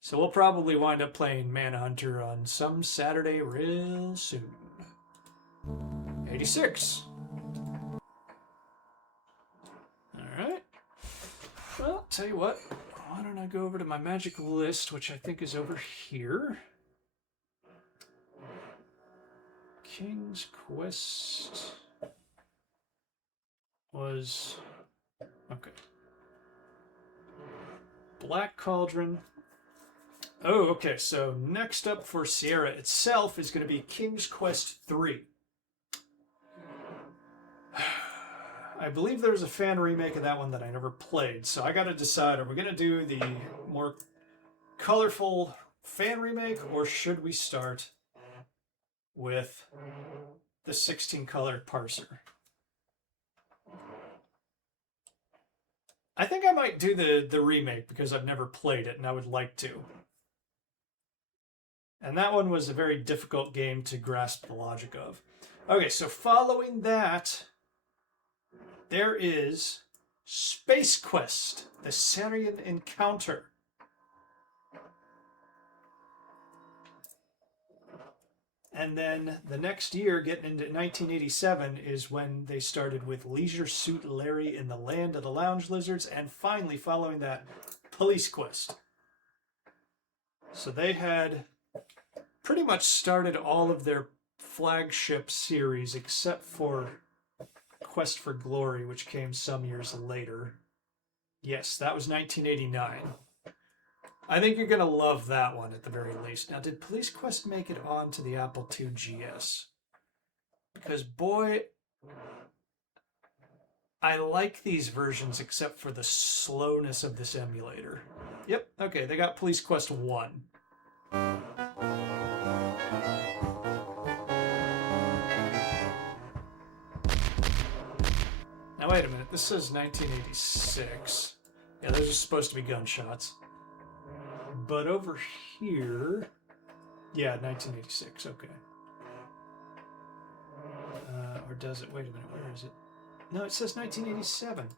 So we'll probably wind up playing Manhunter on some Saturday real soon. 86. Alright. Well, tell you what, why don't I go over to my magic list, which I think is over here. King's Quest was... okay. Black Cauldron. Oh, okay, so next up for Sierra itself is going to be King's Quest 3. I believe there was a fan remake of that one that I never played, so I got to decide, are we going to do the more colorful fan remake, or should we start with the 16-color parser? I think I might do the remake because I've never played it and I would like to. And that one was a very difficult game to grasp the logic of. Okay, so following that, there is Space Quest, the Sarian Encounter. And then the next year, getting into 1987, is when they started with Leisure Suit Larry in the Land of the Lounge Lizards, and finally, following that, Police Quest. So they had pretty much started all of their flagship series, except for Quest for Glory, which came some years later. Yes, that was 1989. I think you're going to love that one at the very least. Now, did Police Quest make it onto the Apple IIGS? Because, boy, I like these versions except for the slowness of this emulator. Yep, okay, they got Police Quest 1. Now, wait a minute, this says 1986. Yeah, those are supposed to be gunshots. But over here, yeah, 1986, okay. Or does it? Wait a minute, where is it? No, it says 1987.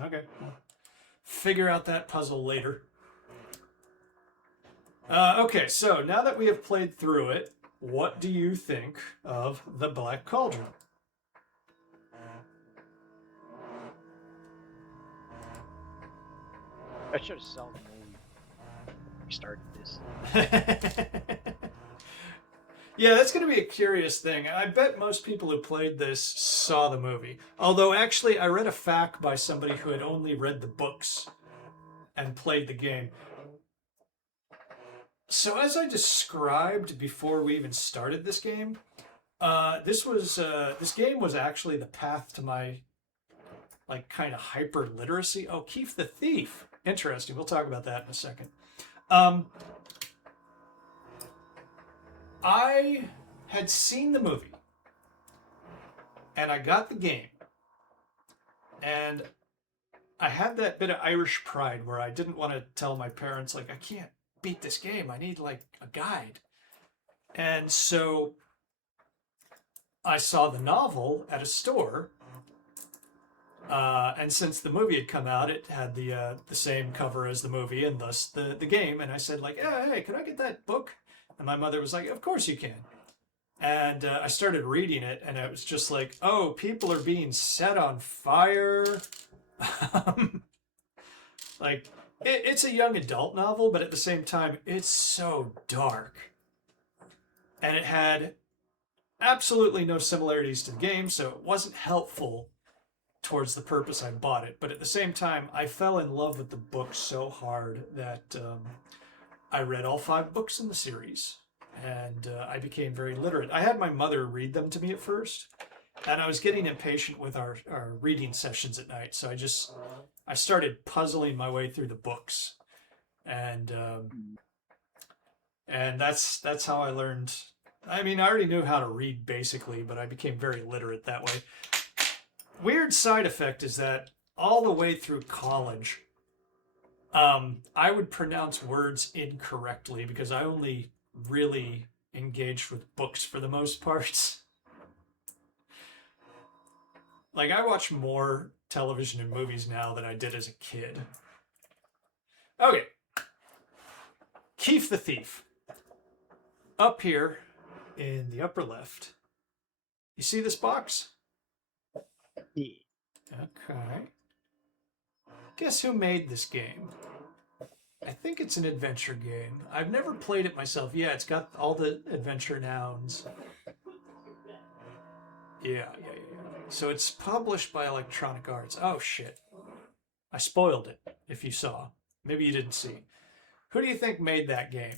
Okay. Figure out that puzzle later. Okay, so now that we have played through it, what do you think of the Black Cauldron? I should have sold the movie. started this. Yeah, that's going to be a curious thing. I bet most people who played this saw the movie. Although, actually, I read a fact by somebody who had only read the books and played the game. So, as I described before we even started this game, this game was actually the path to my like kind of hyper literacy. Oh, Keith the Thief. Interesting. We'll talk about that in a second. I had seen the movie and I got the game and I had that bit of Irish pride where I didn't want to tell my parents, like, I can't beat this game. I need like a guide. And so I saw the novel at a store. And since the movie had come out, it had the same cover as the movie and thus the game. And I said, like, hey, can I get that book? And my mother was like, of course you can. And I started reading it, and it was just like, oh, people are being set on fire. Like, it's a young adult novel, but at the same time, it's so dark. And it had absolutely no similarities to the game, so it wasn't helpful towards the purpose I bought it. But at the same time, I fell in love with the book so hard that I read all 5 books in the series, and I became very literate. I had my mother read them to me at first, and I was getting impatient with our reading sessions at night, so I started puzzling my way through the books, and that's how I learned. I mean, I already knew how to read basically, but I became very literate that way. Weird side effect is that all the way through college, I would pronounce words incorrectly because I only really engaged with books for the most part. Like, I watch more television and movies now than I did as a kid. Okay. Keith the Thief. Up here in the upper left, you see this box? Yeah. Okay. Guess who made this game? I think it's an adventure game. I've never played it myself. Yeah, it's got all the adventure nouns. Yeah. So it's published by Electronic Arts. Oh, shit. I spoiled it, if you saw. Maybe you didn't see. Who do you think made that game?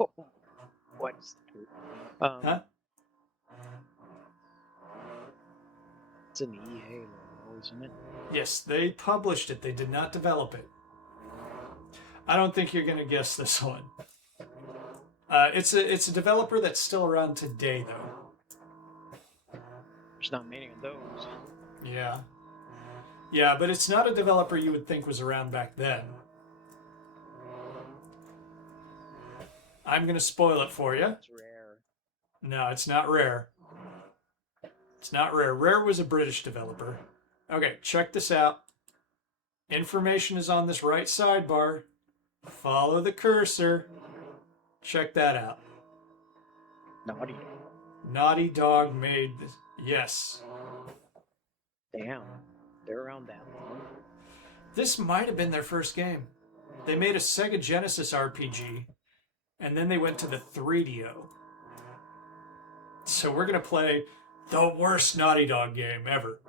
Oh, what's Huh? It's an E-Halo, isn't it? Yes, they published it. They did not develop it. I don't think you're going to guess this one. It's a developer that's still around today, though. There's not many of those. Yeah. Yeah, but it's not a developer you would think was around back then. I'm going to spoil it for you. It's rare. No, it's not Rare. It's not Rare. Rare was a British developer. Okay, check this out. Information is on this right sidebar. Follow the cursor. Check that out. Naughty. Naughty Dog made this. Yes. Damn. They're around that long. This might have been their first game. They made a Sega Genesis RPG, and then they went to the 3DO. So we're going to play the worst Naughty Dog game ever.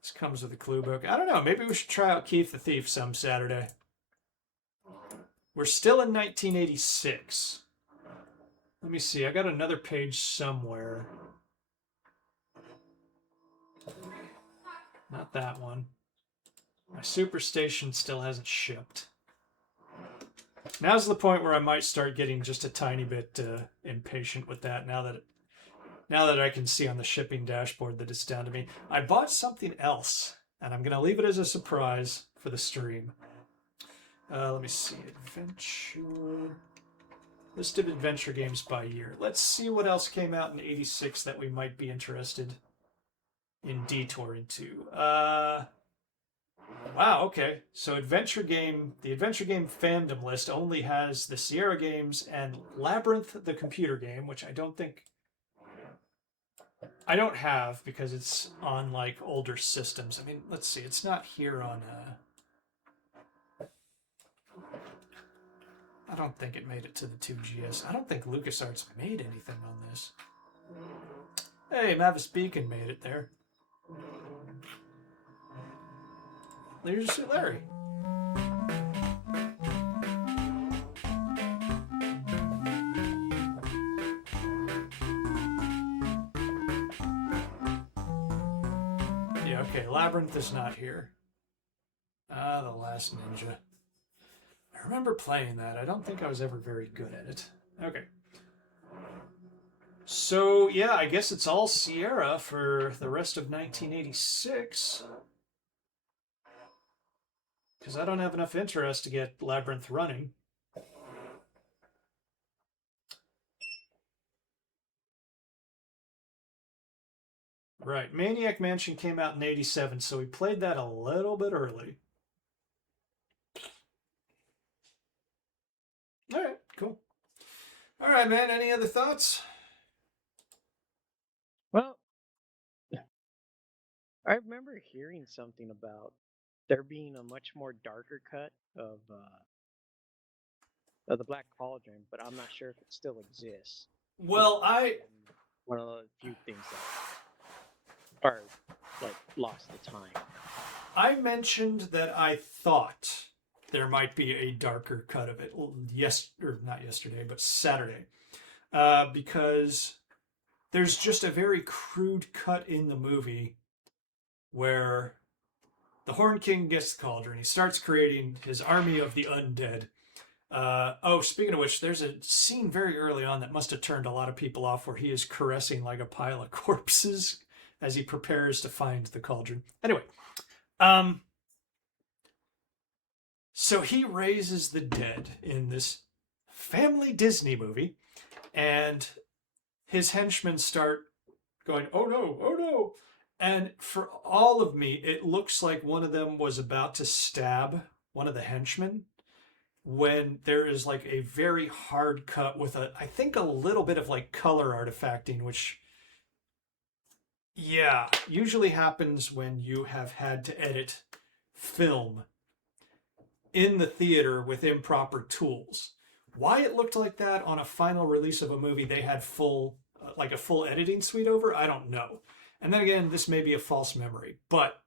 This comes with a clue book. I don't know. Maybe we should try out Keith the Thief some Saturday. We're still in 1986. Let me see. I got another page somewhere. Not that one. My Superstation still hasn't shipped. Now's the point where I might start getting just a tiny bit impatient with that now that I can see on the shipping dashboard that it's down to me. I bought something else, and I'm going to leave it as a surprise for the stream. Let me see. Adventure. List of adventure games by year. Let's see what else came out in '86 that we might be interested in detouring to. Wow, okay. So the adventure game fandom list only has the Sierra games and Labyrinth, the computer game, which I I don't have because it's on like older systems. I mean, let's see. It's not here on. I don't think it made it to the 2GS. I don't think LucasArts made anything on this. Hey, Mavis Beacon made it there. Leisure Suit Larry. Yeah, okay. Labyrinth is not here. Ah, The Last Ninja. I remember playing that. I don't think I was ever very good at it. Okay. So, yeah, I guess it's all Sierra for the rest of 1986. Because I don't have enough interest to get Labyrinth running. Right. Maniac Mansion came out in 87, so we played that a little bit early. All right, cool. All right, man. Any other thoughts? Well, I remember hearing something about there being a much more darker cut of the Black Cauldron, but I'm not sure if it still exists. Well, One of the few things that are like lost to time. I mentioned that I thought there might be a darker cut of it. Not yesterday, but Saturday, because there's just a very crude cut in the movie where the Horn King gets the cauldron. He starts creating his army of the undead. Speaking of which, there's a scene very early on that must have turned a lot of people off where he is caressing like a pile of corpses as he prepares to find the cauldron. Anyway, so he raises the dead in this family Disney movie, and his henchmen start going, oh no, oh no. And for all of me, it looks like one of them was about to stab one of the henchmen when there is like a very hard cut with I think a little bit of like color artifacting, which, yeah, usually happens when you have had to edit film in the theater with improper tools. Why it looked like that on a final release of a movie they had like a full editing suite over, I don't know. And then again, this may be a false memory, but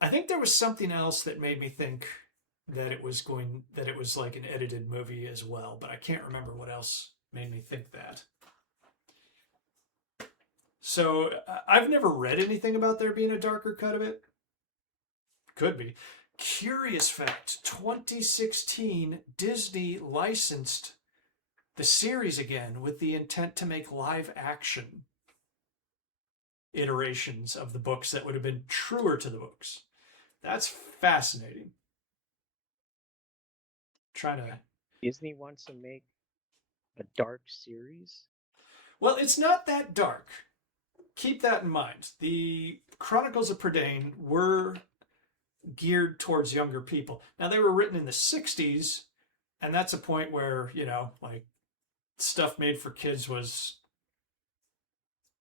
I think there was something else that made me think that it was like an edited movie as well, but I can't remember what else made me think that. So I've never read anything about there being a darker cut of it. Could be. Curious fact, 2016, Disney licensed the series again with the intent to make live action iterations of the books that would have been truer to the books. That's fascinating. Trying to... Disney wants to make a dark series? Well, it's not that dark. Keep that in mind. The Chronicles of Prydain were geared towards younger people. Now, they were written in the 60s, and that's a point where, like, stuff made for kids was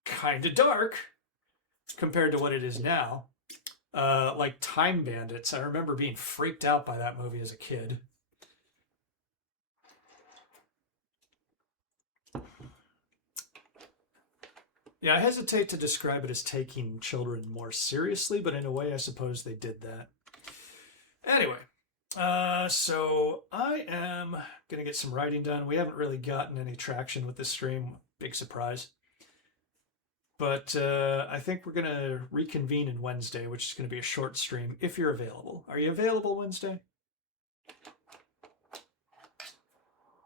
kind of dark compared to what it is now. Like Time Bandits. I remember being freaked out by that movie as a kid. Yeah, I hesitate to describe it as taking children more seriously, but in a way, I suppose they did that. Anyway, so I am going to get some writing done. We haven't really gotten any traction with this stream. Big surprise. But I think we're going to reconvene in Wednesday, which is going to be a short stream, if you're available. Are you available Wednesday?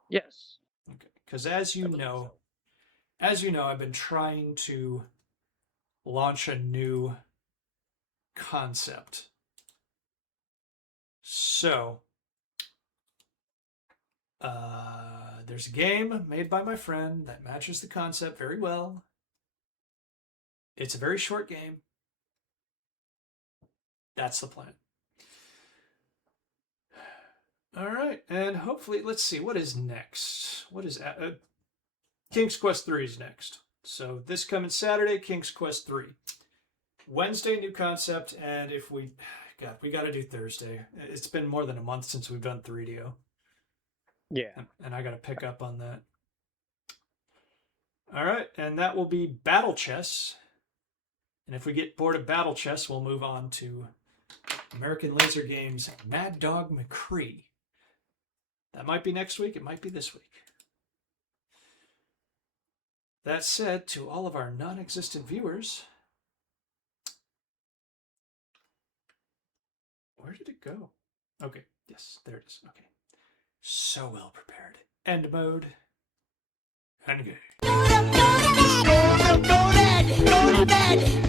Yes. Okay, because as you know, I've been trying to launch a new concept. So, there's a game made by my friend that matches the concept very well. It's a very short game. That's the plan. All right, and hopefully, let's see, what is next? What is King's Quest 3 is next. So this coming Saturday, King's Quest 3. Wednesday, new concept, and if we got to do Thursday. It's been more than a month since we've done 3DO. Yeah. And I got to pick up on that. All right, and that will be Battle Chess. And if we get bored of Battle Chess, we'll move on to American Laser Games Mad Dog McCree. That might be next week. It might be this week. That said, to all of our non-existent viewers, where did it go? Okay, yes, there it is. Okay. So well prepared. End mode. And game. Bed.